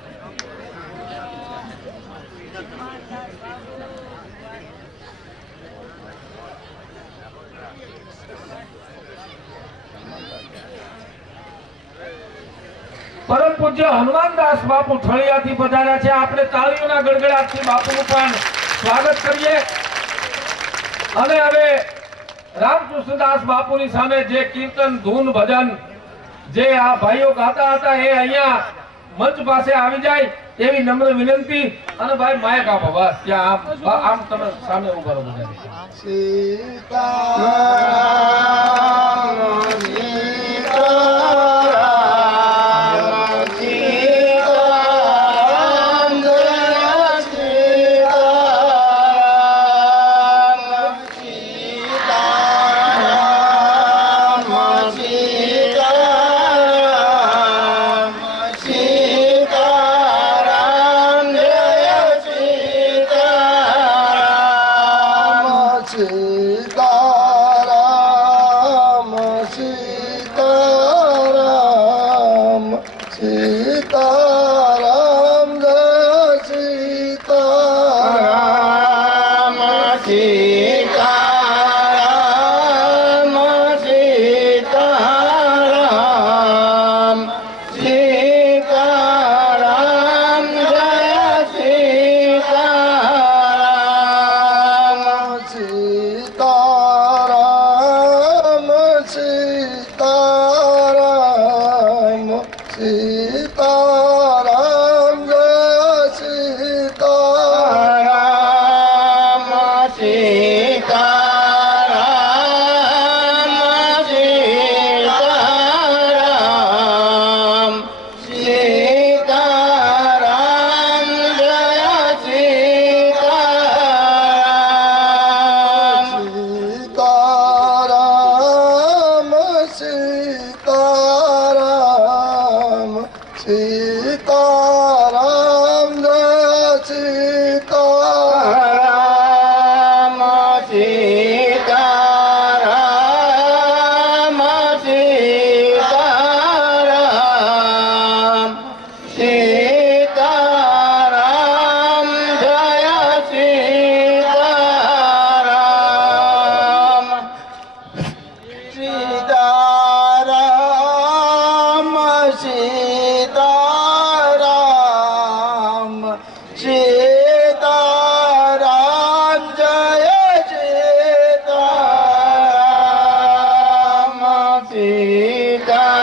પરમ પૂજ્ય હનુમાનદાસ બાપુ ઠળિયાથી પધાર્યા છે. આપણે તાળીઓના ગડગડાટથી બાપુનું પણ સ્વાગત કરીએ. અને હવે રામકૃષ્ણદાસ બાપુની સામે જે કીર્તન ધૂન ભજન જે આ ભાઈઓ ગાતા હતા એ અહીંયા મંચ પાસે આવી જાય એવી નમ્ર વિનંતી. અને ભાઈ માયક આપો બસ ત્યાં આમ તમે સામે ઉભા રહો બધા. સીતારામ સીતારામ सीताराम जय सीताराम सीताराम सीताराम सीताराम जय सीताराम सीताराम सीताराम सीताराम जय सीताराम सीताराम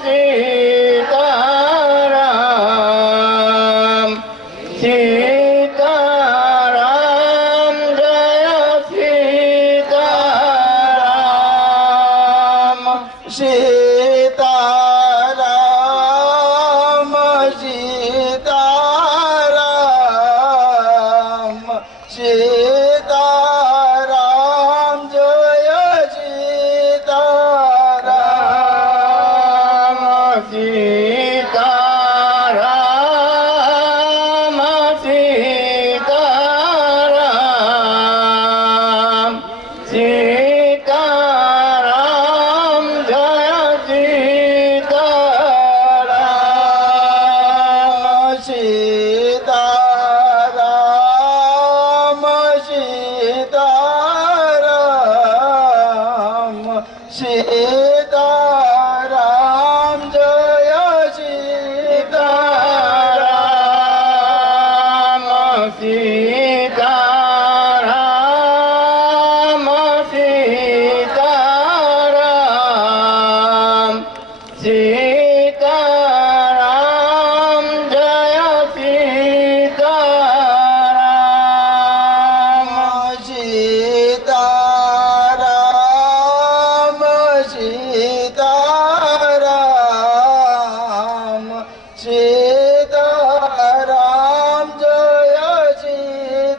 सीताराम सीताराम जय सीताराम सीताराम सीताराम सीताराम जय सीताराम सीताराम सीताराम सीताराम जय सीताराम सीताराम सीताराम सीताराम जय सीताराम सीताराम सीताराम सीताराम जय सीताराम सीताराम सीताराम सीताराम जय सीताराम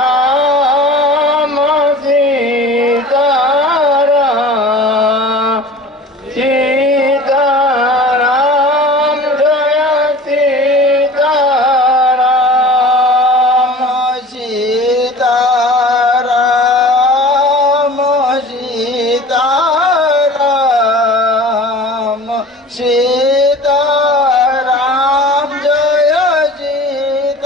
सीताराम सीताराम सीताराम जय सीताराम सीताराम सीताराम सीताराम जय सीताराम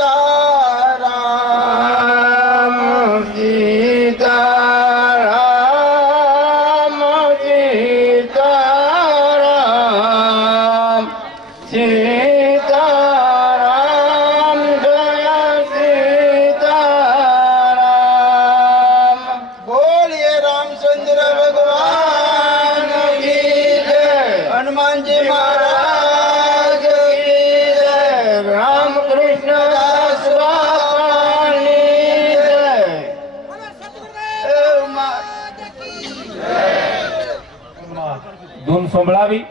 सीताराम सीताराम सीताराम जय सीताराम बोलिए रामचंद्र भगवान की जय हनुमान जी महाराज की जय रामकृष्ण दास बापानी जय ए उमा- ધૂન સંભળાવી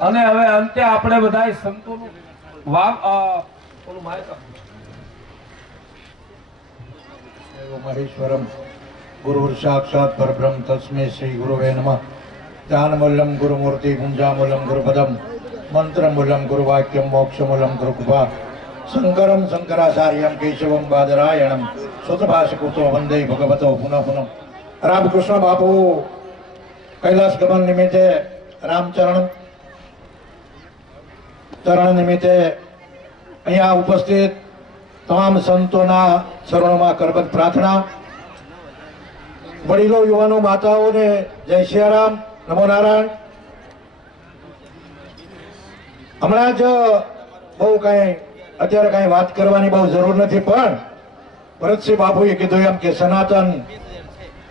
અને હવે અંતે આપણે બધાય સંતોનું ઓલું માઇક આપો. મહેશ્વરમ ગુરુર સાક્ષાત પરબ્રહ્મ તસ્મે શ્રી ગુરુવે નમઃ જ્ઞાનમૂલમ ગુરુમૂર્તિ પુંજામૂલમ ગુરુપદમ મંત્રમૂલમ ગુરુવાક્યમ મોક્ષમૂલમ ગુરુકૃપા શંકરમ શંકરાચાર્યમ કેશવમ બાદરાયણમ સુતભાષકુતો વંદે ભગવતો પુનઃ પુનઃ રામકૃષ્ણ બાપુ કૈલાસ ગમન નિમિત્તે રામચરણ ચરણ નિમિત્તે અહીંયા ઉપસ્થિત તમામ સંતોના ચરણોમાં કરબદ્ધ પ્રાર્થના. વડીલો, યુવાનો, માતાઓને જય સિયારામ, નમો નારાયણ. હમણાં જ બહુ કાંઈ અત્યારે કાંઈ વાત કરવાની બહુ જરૂર નથી, પણ ભરતસિંહ બાપુએ કીધું એમ કે સનાતન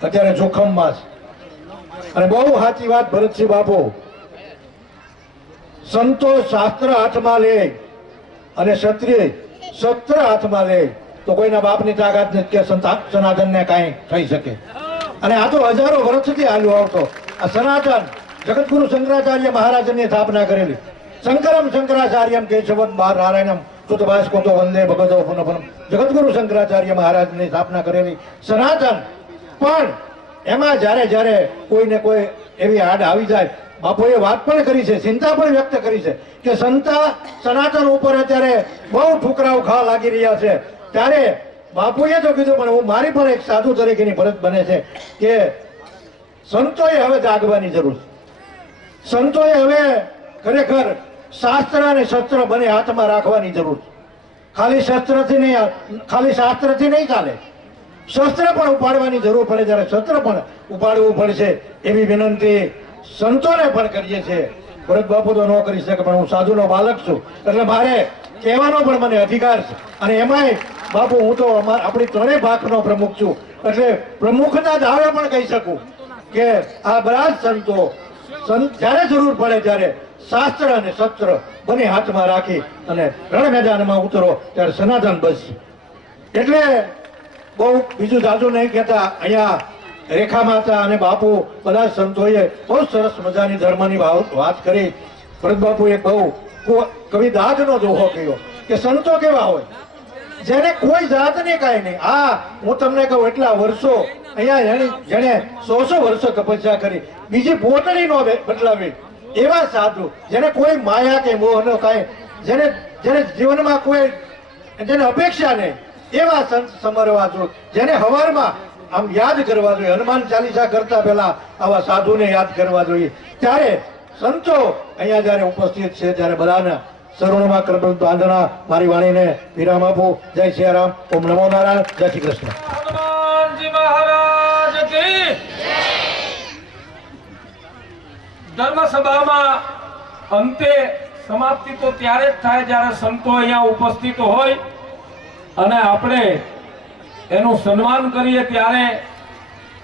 અત્યારે જોખમમાં છે. અને બહુ સાચી વાત ભરતસિંહ બાપુ. સંતો શાસ્ત્ર હાથમાં લે અને ક્ષત્રિય શસ્ત્ર હાથમાં લે તો કોઈના બાપની તાકાત નથી કે સનાતનને કાંઈ થઈ શકે. અને આ તો હજારો વર્ષથી હાલ્યો આવતો આ સનાતન જગતગુરુ શંકરાચાર્ય મહારાજની સ્થાપના કરેલી. શંકરમ શંકરાચાર્યમ કેશવમ નારાયણમ સુતભાસ્કોતો વંદે ભગવતો પુનઃ પુનઃ. જગતગુરુ શંકરાચાર્ય મહારાજની સ્થાપના કરેલી સનાતન. પણ એમાં જ્યારે જ્યારે કોઈને કોઈ એવી આડ આવી જાય, બાપુએ વાત પણ કરી છે, ચિંતા પણ વ્યક્ત કરી છે કે સનાતન ઉપર અત્યારે બહુ ઠુકરાવ ખાવા લાગી રહ્યા છે, ત્યારે બાપુએ તો કીધું પણ હું મારી પણ એક સાધુ તરીકેની ફરજ બને છે કે સંતોએ હવે જાગવાની જરૂર છે. સંતોએ હવે ખરેખર શાસ્ત્ર અને શસ્ત્ર બંને હાથમાં રાખવાની જરૂર છે. ખાલી શાસ્ત્રથી નહીં ચાલે, શસ્ત્ર પણ ઉપાડવાની જરૂર પડે, જ્યારે શસ્ત્ર પણ ઉપાડવું પડશે એવી વિનંતી સંતોને પણ કરીએ છીએ. ભરત બાપુ તો ન કરી શકે, પણ હું સાધુનો બાલક છું એટલે મારે કહેવાનો પણ મને અધિકાર છે. અને એમાંય બાપુ હું તો આપણી ત્રણેય ભાગનો પ્રમુખ છું, એટલે પ્રમુખના દાવે પણ કહી શકું કે આ બધા જ સંતો જ્યારે જરૂર પડે ત્યારે શાસ્ત્ર અને શસ્ત્ર બંને હાથમાં રાખી અને રણ મેદાનમાં ઉતરો ત્યારે સનાતન બચશે. એટલે બહુ બીજું જાજુ નહીં કહેતા, અહીંયા રેખા માતા અને બાપુ બધા સંતોએ બહુ સરસ મજાની ધર્મની વાત કરી. ભરત બાપુએ બહુ કવિ દાદનો દોહો કહ્યો કે સંતો કેવા હોય જેને કોઈ જાતને કાંઈ નહીં. હું તમને કહું, એટલા વર્ષો અહીંયા જેને 100 વર્ષો તપસ્યા કરી, બીજી પોતળી નો બદલાવી, એવા સાધુ જેને કોઈ માયા કે મોહનો કાંઈ, જેને જીવનમાં કોઈ જેને અપેક્ષા નહીં, એવા સંત સમરવા જોઈએ, જેને હવારમાં આમ યાદ કરવા જોઈએ. હનુમાન ચાલીસા કરતા પહેલા આવા સાધુને યાદ કરવા જોઈએ. ત્યારે સંતો અહીંયા જયારે ઉપસ્થિત છે ત્યારે બધાના શરણોમાં કરબલ બાંધણા મારી વાણીને વિરામ આપું. જય સિયારામ, ઓમ નમો નારાયણ, જય શ્રી કૃષ્ણ. હનુમાનજી મહારાજ કી ધર્મસભામાં અંતે સમાપ્તિ તો ત્યારે જ થાય જ્યારે સંતો અહીંયા ઉપસ્થિત હોય અને આપણે એનું સન્માન કરીએ ત્યારે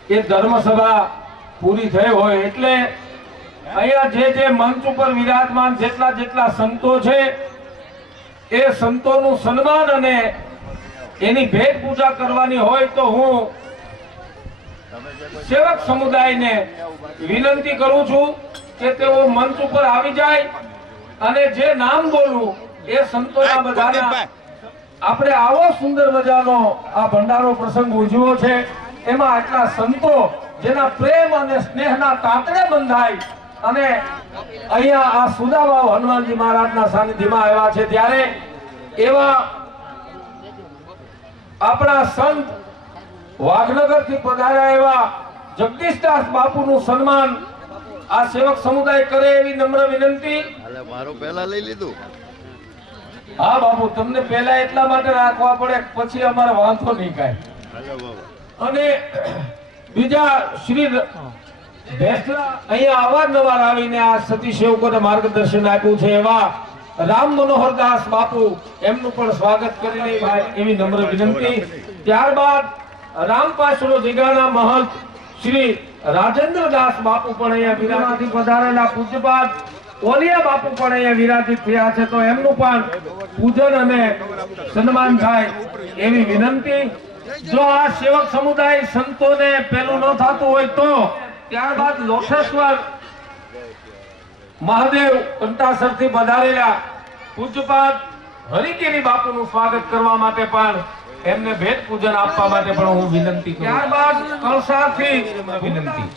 એ ધર્મસભા પૂરી થઈ હોય. એટલે અહીંયા જે મંચ ઉપર વિરાજમાન જેટલા સંતો છે એ સંતોનું સન્માન અને એની ભેટ પૂજા કરવાની હોય તો હું સેવક સમુદાયને વિનંતી કરું છું કે તેઓ મંચ ઉપર આવી જાય અને જે નામ બોલું એ સંતોના બધાના આપણે આવો સુંદર મજાનો આ ભંડારો પ્રસંગ ઉજવ્યો છે, એમાં આટલા સંતો જેના પ્રેમ અને સ્નેહના તાતડે બંધાય અને અહીંયા આ સુદાભાવ હનુમાનજી મહારાજના સાનિધ્યમાં આવ્યા છે, ત્યારે એવા આપણા સંત વાઘનગરથી પધાર્યા એવા જગદીશદાસ બાપુનું સન્માન આ સેવક સમુદાય કરે એવી નમ્ર વિનંતી. મારું પહેલા લઈ લીધું. હા બાપુ, તમને પહેલા એટલા માટે રાખવા પડે, પછી અમારે વાંધો નહીં કાંઈ. અને બીજા શ્રી ભેસલા અહીંયા અવારનવાર આવીને આ સતી સેવકોને માર્ગદર્શન આપ્યું છે એવા રામ મનોહર દાસ બાપુ, એમનું પણ સ્વાગત કરી લેવાય એવી નમ્ર વિનંતી. ત્યારબાદ રામપાસરો જિગાના મહંત શ્રી રાજેન્દ્ર દાસ બાપુ પણ અહીંયા વિરાજથી પધારેલા પૂજ્યપાદ ઓલિયા બાપુ પણ અહીંયા વિરાજિત થયા છે, તો એમનું પણ પૂજન અને સન્માન થાય એવી વિનંતી. જો આ સેવક સમુદાય સંતોને પેલું ન થતું હોય તો ત્યારબાદ લોકેશ્વર મહાદેવ કંટાસરથી પધારેલા પૂજ્યપાદ હરિકેરી બાપુનું સ્વાગત કરવા માટે પણ એમને ભેટ પૂજન આપવા માટે પણ હું વિનંતી કરું. ત્યારબાદ કળસાથી વિનંતી.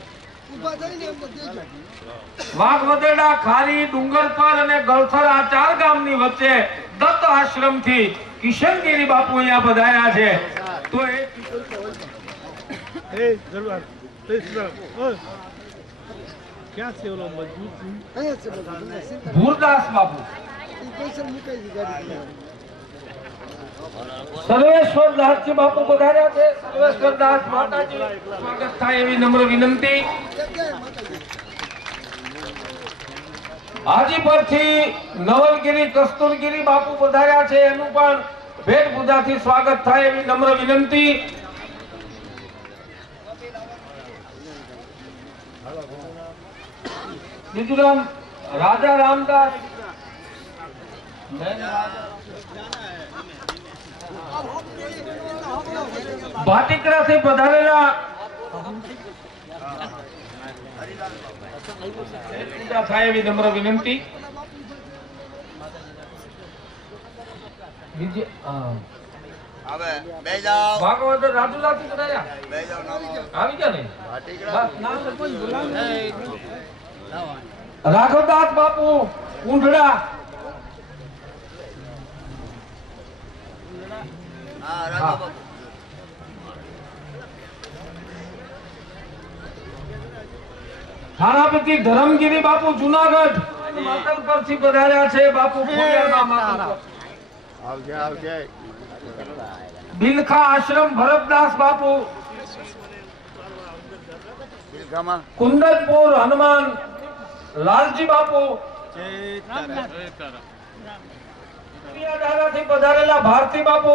વાઘવદેડા, ખારી, ડુંગર પર અને ગળથર આ 4 ગામની વચ્ચે દત્ત આશ્રમથી કિશનગીરી બાપુ અહીંયા પધાર્યા છે, તો ભૂરદાસ બાપુ, સર્વેશ્વર દાસજી બાપુ પધાર્યા છે, સર્વેશ્વર દાસ માતાજી સ્વાગત થાય એવી નમ્ર વિનંતી. હાજીપરથી નવલગીરી કસ્તુરગીરી બાપુ પધાર્યા છે, એનું પણ ભેટ પૂજાથી સ્વાગત થાય એવી નમ્ર વિનંતી. બીજું નામ રાજા રામદાસ ભાટીકડાથી પધારેલા પૂજા થાય એવી નમ્ર વિનંતી. હવે બે જાઓ ભાગવત રાજુલાથી કરાયા બે જાઓ નામ આવી ગયા ને ભાટીકડા રાઘવદાસ બાપુ ઊંઢડા હા રાઘવ બાપુ થાણાપતિ ધરમગીરી બાપુ જુનાગઢ માતંગ પરથી પધાર્યા છે બાપુ ખોડિયારમાં માતંગ પર. આવજે આવજે બિલખા આશ્રમ ભરતદાસ બાપુ બિલખામાં કુંદનપુર હનુમાન લાલજી બાપુ દાદાથી પધારેલા ભારતી બાપુ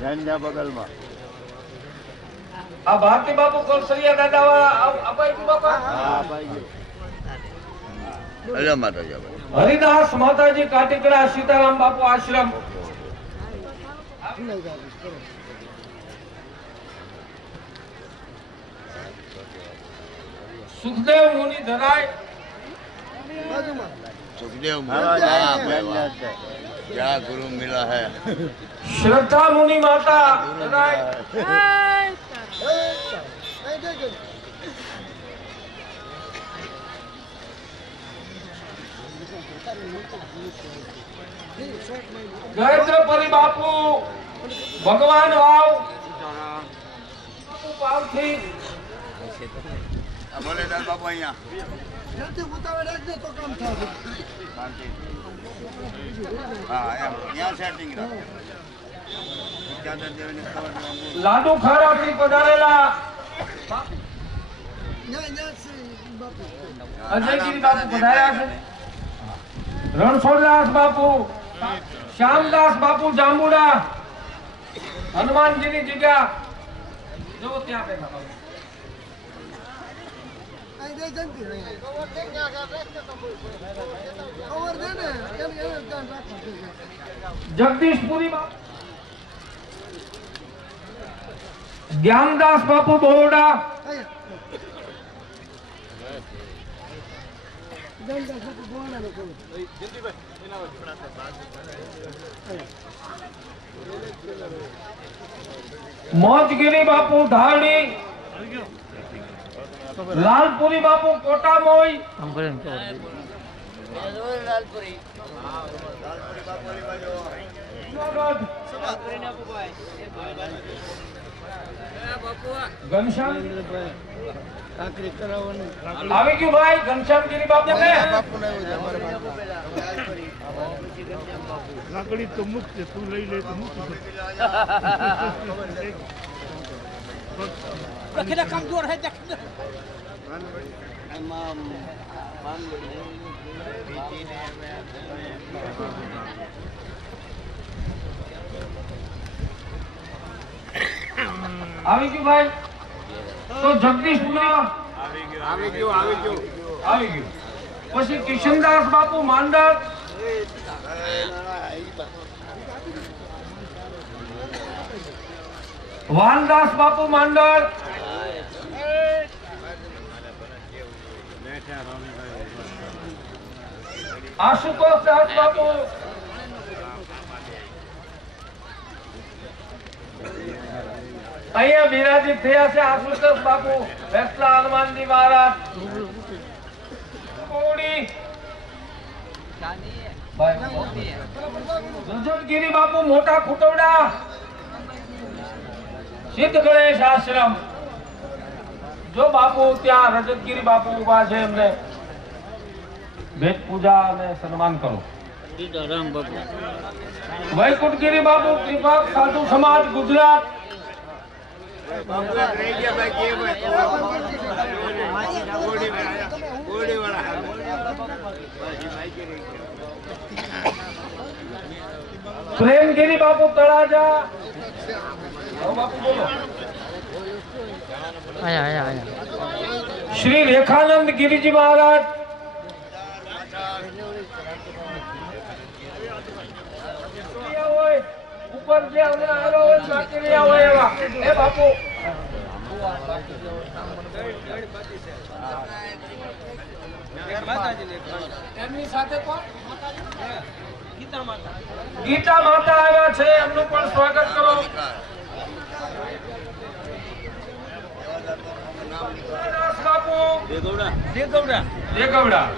જૈનના બગલમાં આ ભારતી બાપુ કોલસરિયા દાદા વાળા અપાઈ બાપા હા ભાઈ અરે માતાજી હરિદાસ માતાજી કાટીકડા સીતારામ બાપુ આશ્રમ સુખદેવ મુનિ ધરાય सुखदेव महाराज क्या गुरु मिला है श्रद्धा मुनि माता धराय गायत्रपरी बापू भगवान वाव बापू पावથી बोले दाल बाबू અહીંયા હા અહીંયા સેટિંગ લાડુ ખારાથી પધારેલા અજયગીરી બાપુ પધાર્યા છે રણછોડદાસ બાપુ શ્યામદાસ બાપુ જાંબુડા હનુમાનજીની જગ્યા જો ત્યાં બેઠા બાપુ. જગદીશપુરી બાપુ જ્ઞાનદાસ બાપુ બોરડા મોજગીરી બાપુ ધારણી લાલપુરી બાપુ કોટા મોઈ ઘનશ્યામ આવી ગયું ભાઈ ઘનશ્યામગીરી બાપુ ને લાકડી તો મુક્ત તું લઈ લે તો મુક્ત कमजोर है આવી ગયું ભાઈ તો જગદીશપુરીમાં આવી ગયું આવી ગયું પછી કિશનદાસ બાપુ માંડર વાનદાસ બાપુ માંડર આશુતોષ દાસ બાપુ અહીંયા બિરાજી થયા છે આશુતોષ બાપુ વેસલા હનુમાનજી મહારાજ કોડી રજતગીરી બાપુ મોટા ખુટવડા સિદ્ધ ગણેશ આશ્રમ જો બાપુ ત્યાં રજતગીરી બાપુ ઉભા છે એમને ભેટ પૂજા અને સન્માન કરો વૈકુંઠગીરી બાપુ ત્રિપાક સાધુ સમાજ ગુજરાત પ્રેમગીરી બાપુ તળાજા બાપુ બોલો શ્રી રેખાનંદ ગિરિજી મહારાજ ઉપર જે અમને આવ્યો હોય બાકી નહીં હોય એવા એ બાપુ એમની સાથે કોણ? ગીતા માતા આવ્યા છે, એમનું પણ સ્વાગત કરો. દાસ બાપુ દેગવડા.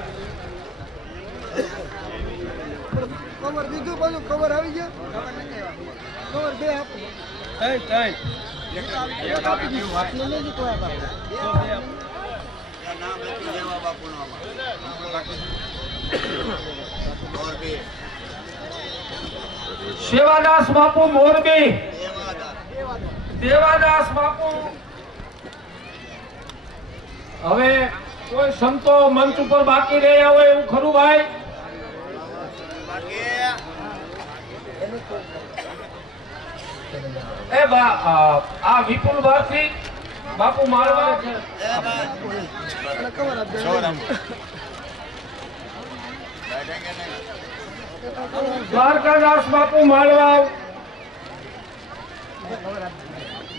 કવર દીધું બધું કવર આવી ગયો કવર બે આપો એક આપી દીધું હાથમાં લઈ લીધું આ બાપુ નામ લખી દેવા બાપુનું આમાં. સેવાદાસ બાપુ મોરબી. દેવાદાસ બાપુ. હવે કોઈ સંતો મંચ ઉપર બાકી રહ્યા હોય એવું ખરું ભાઈ? એ આ વિપુલ ભારતી બાપુ મારવા છે. કવર આપી દ્વારકાદાસ બાપુ માળવા. કવર આપી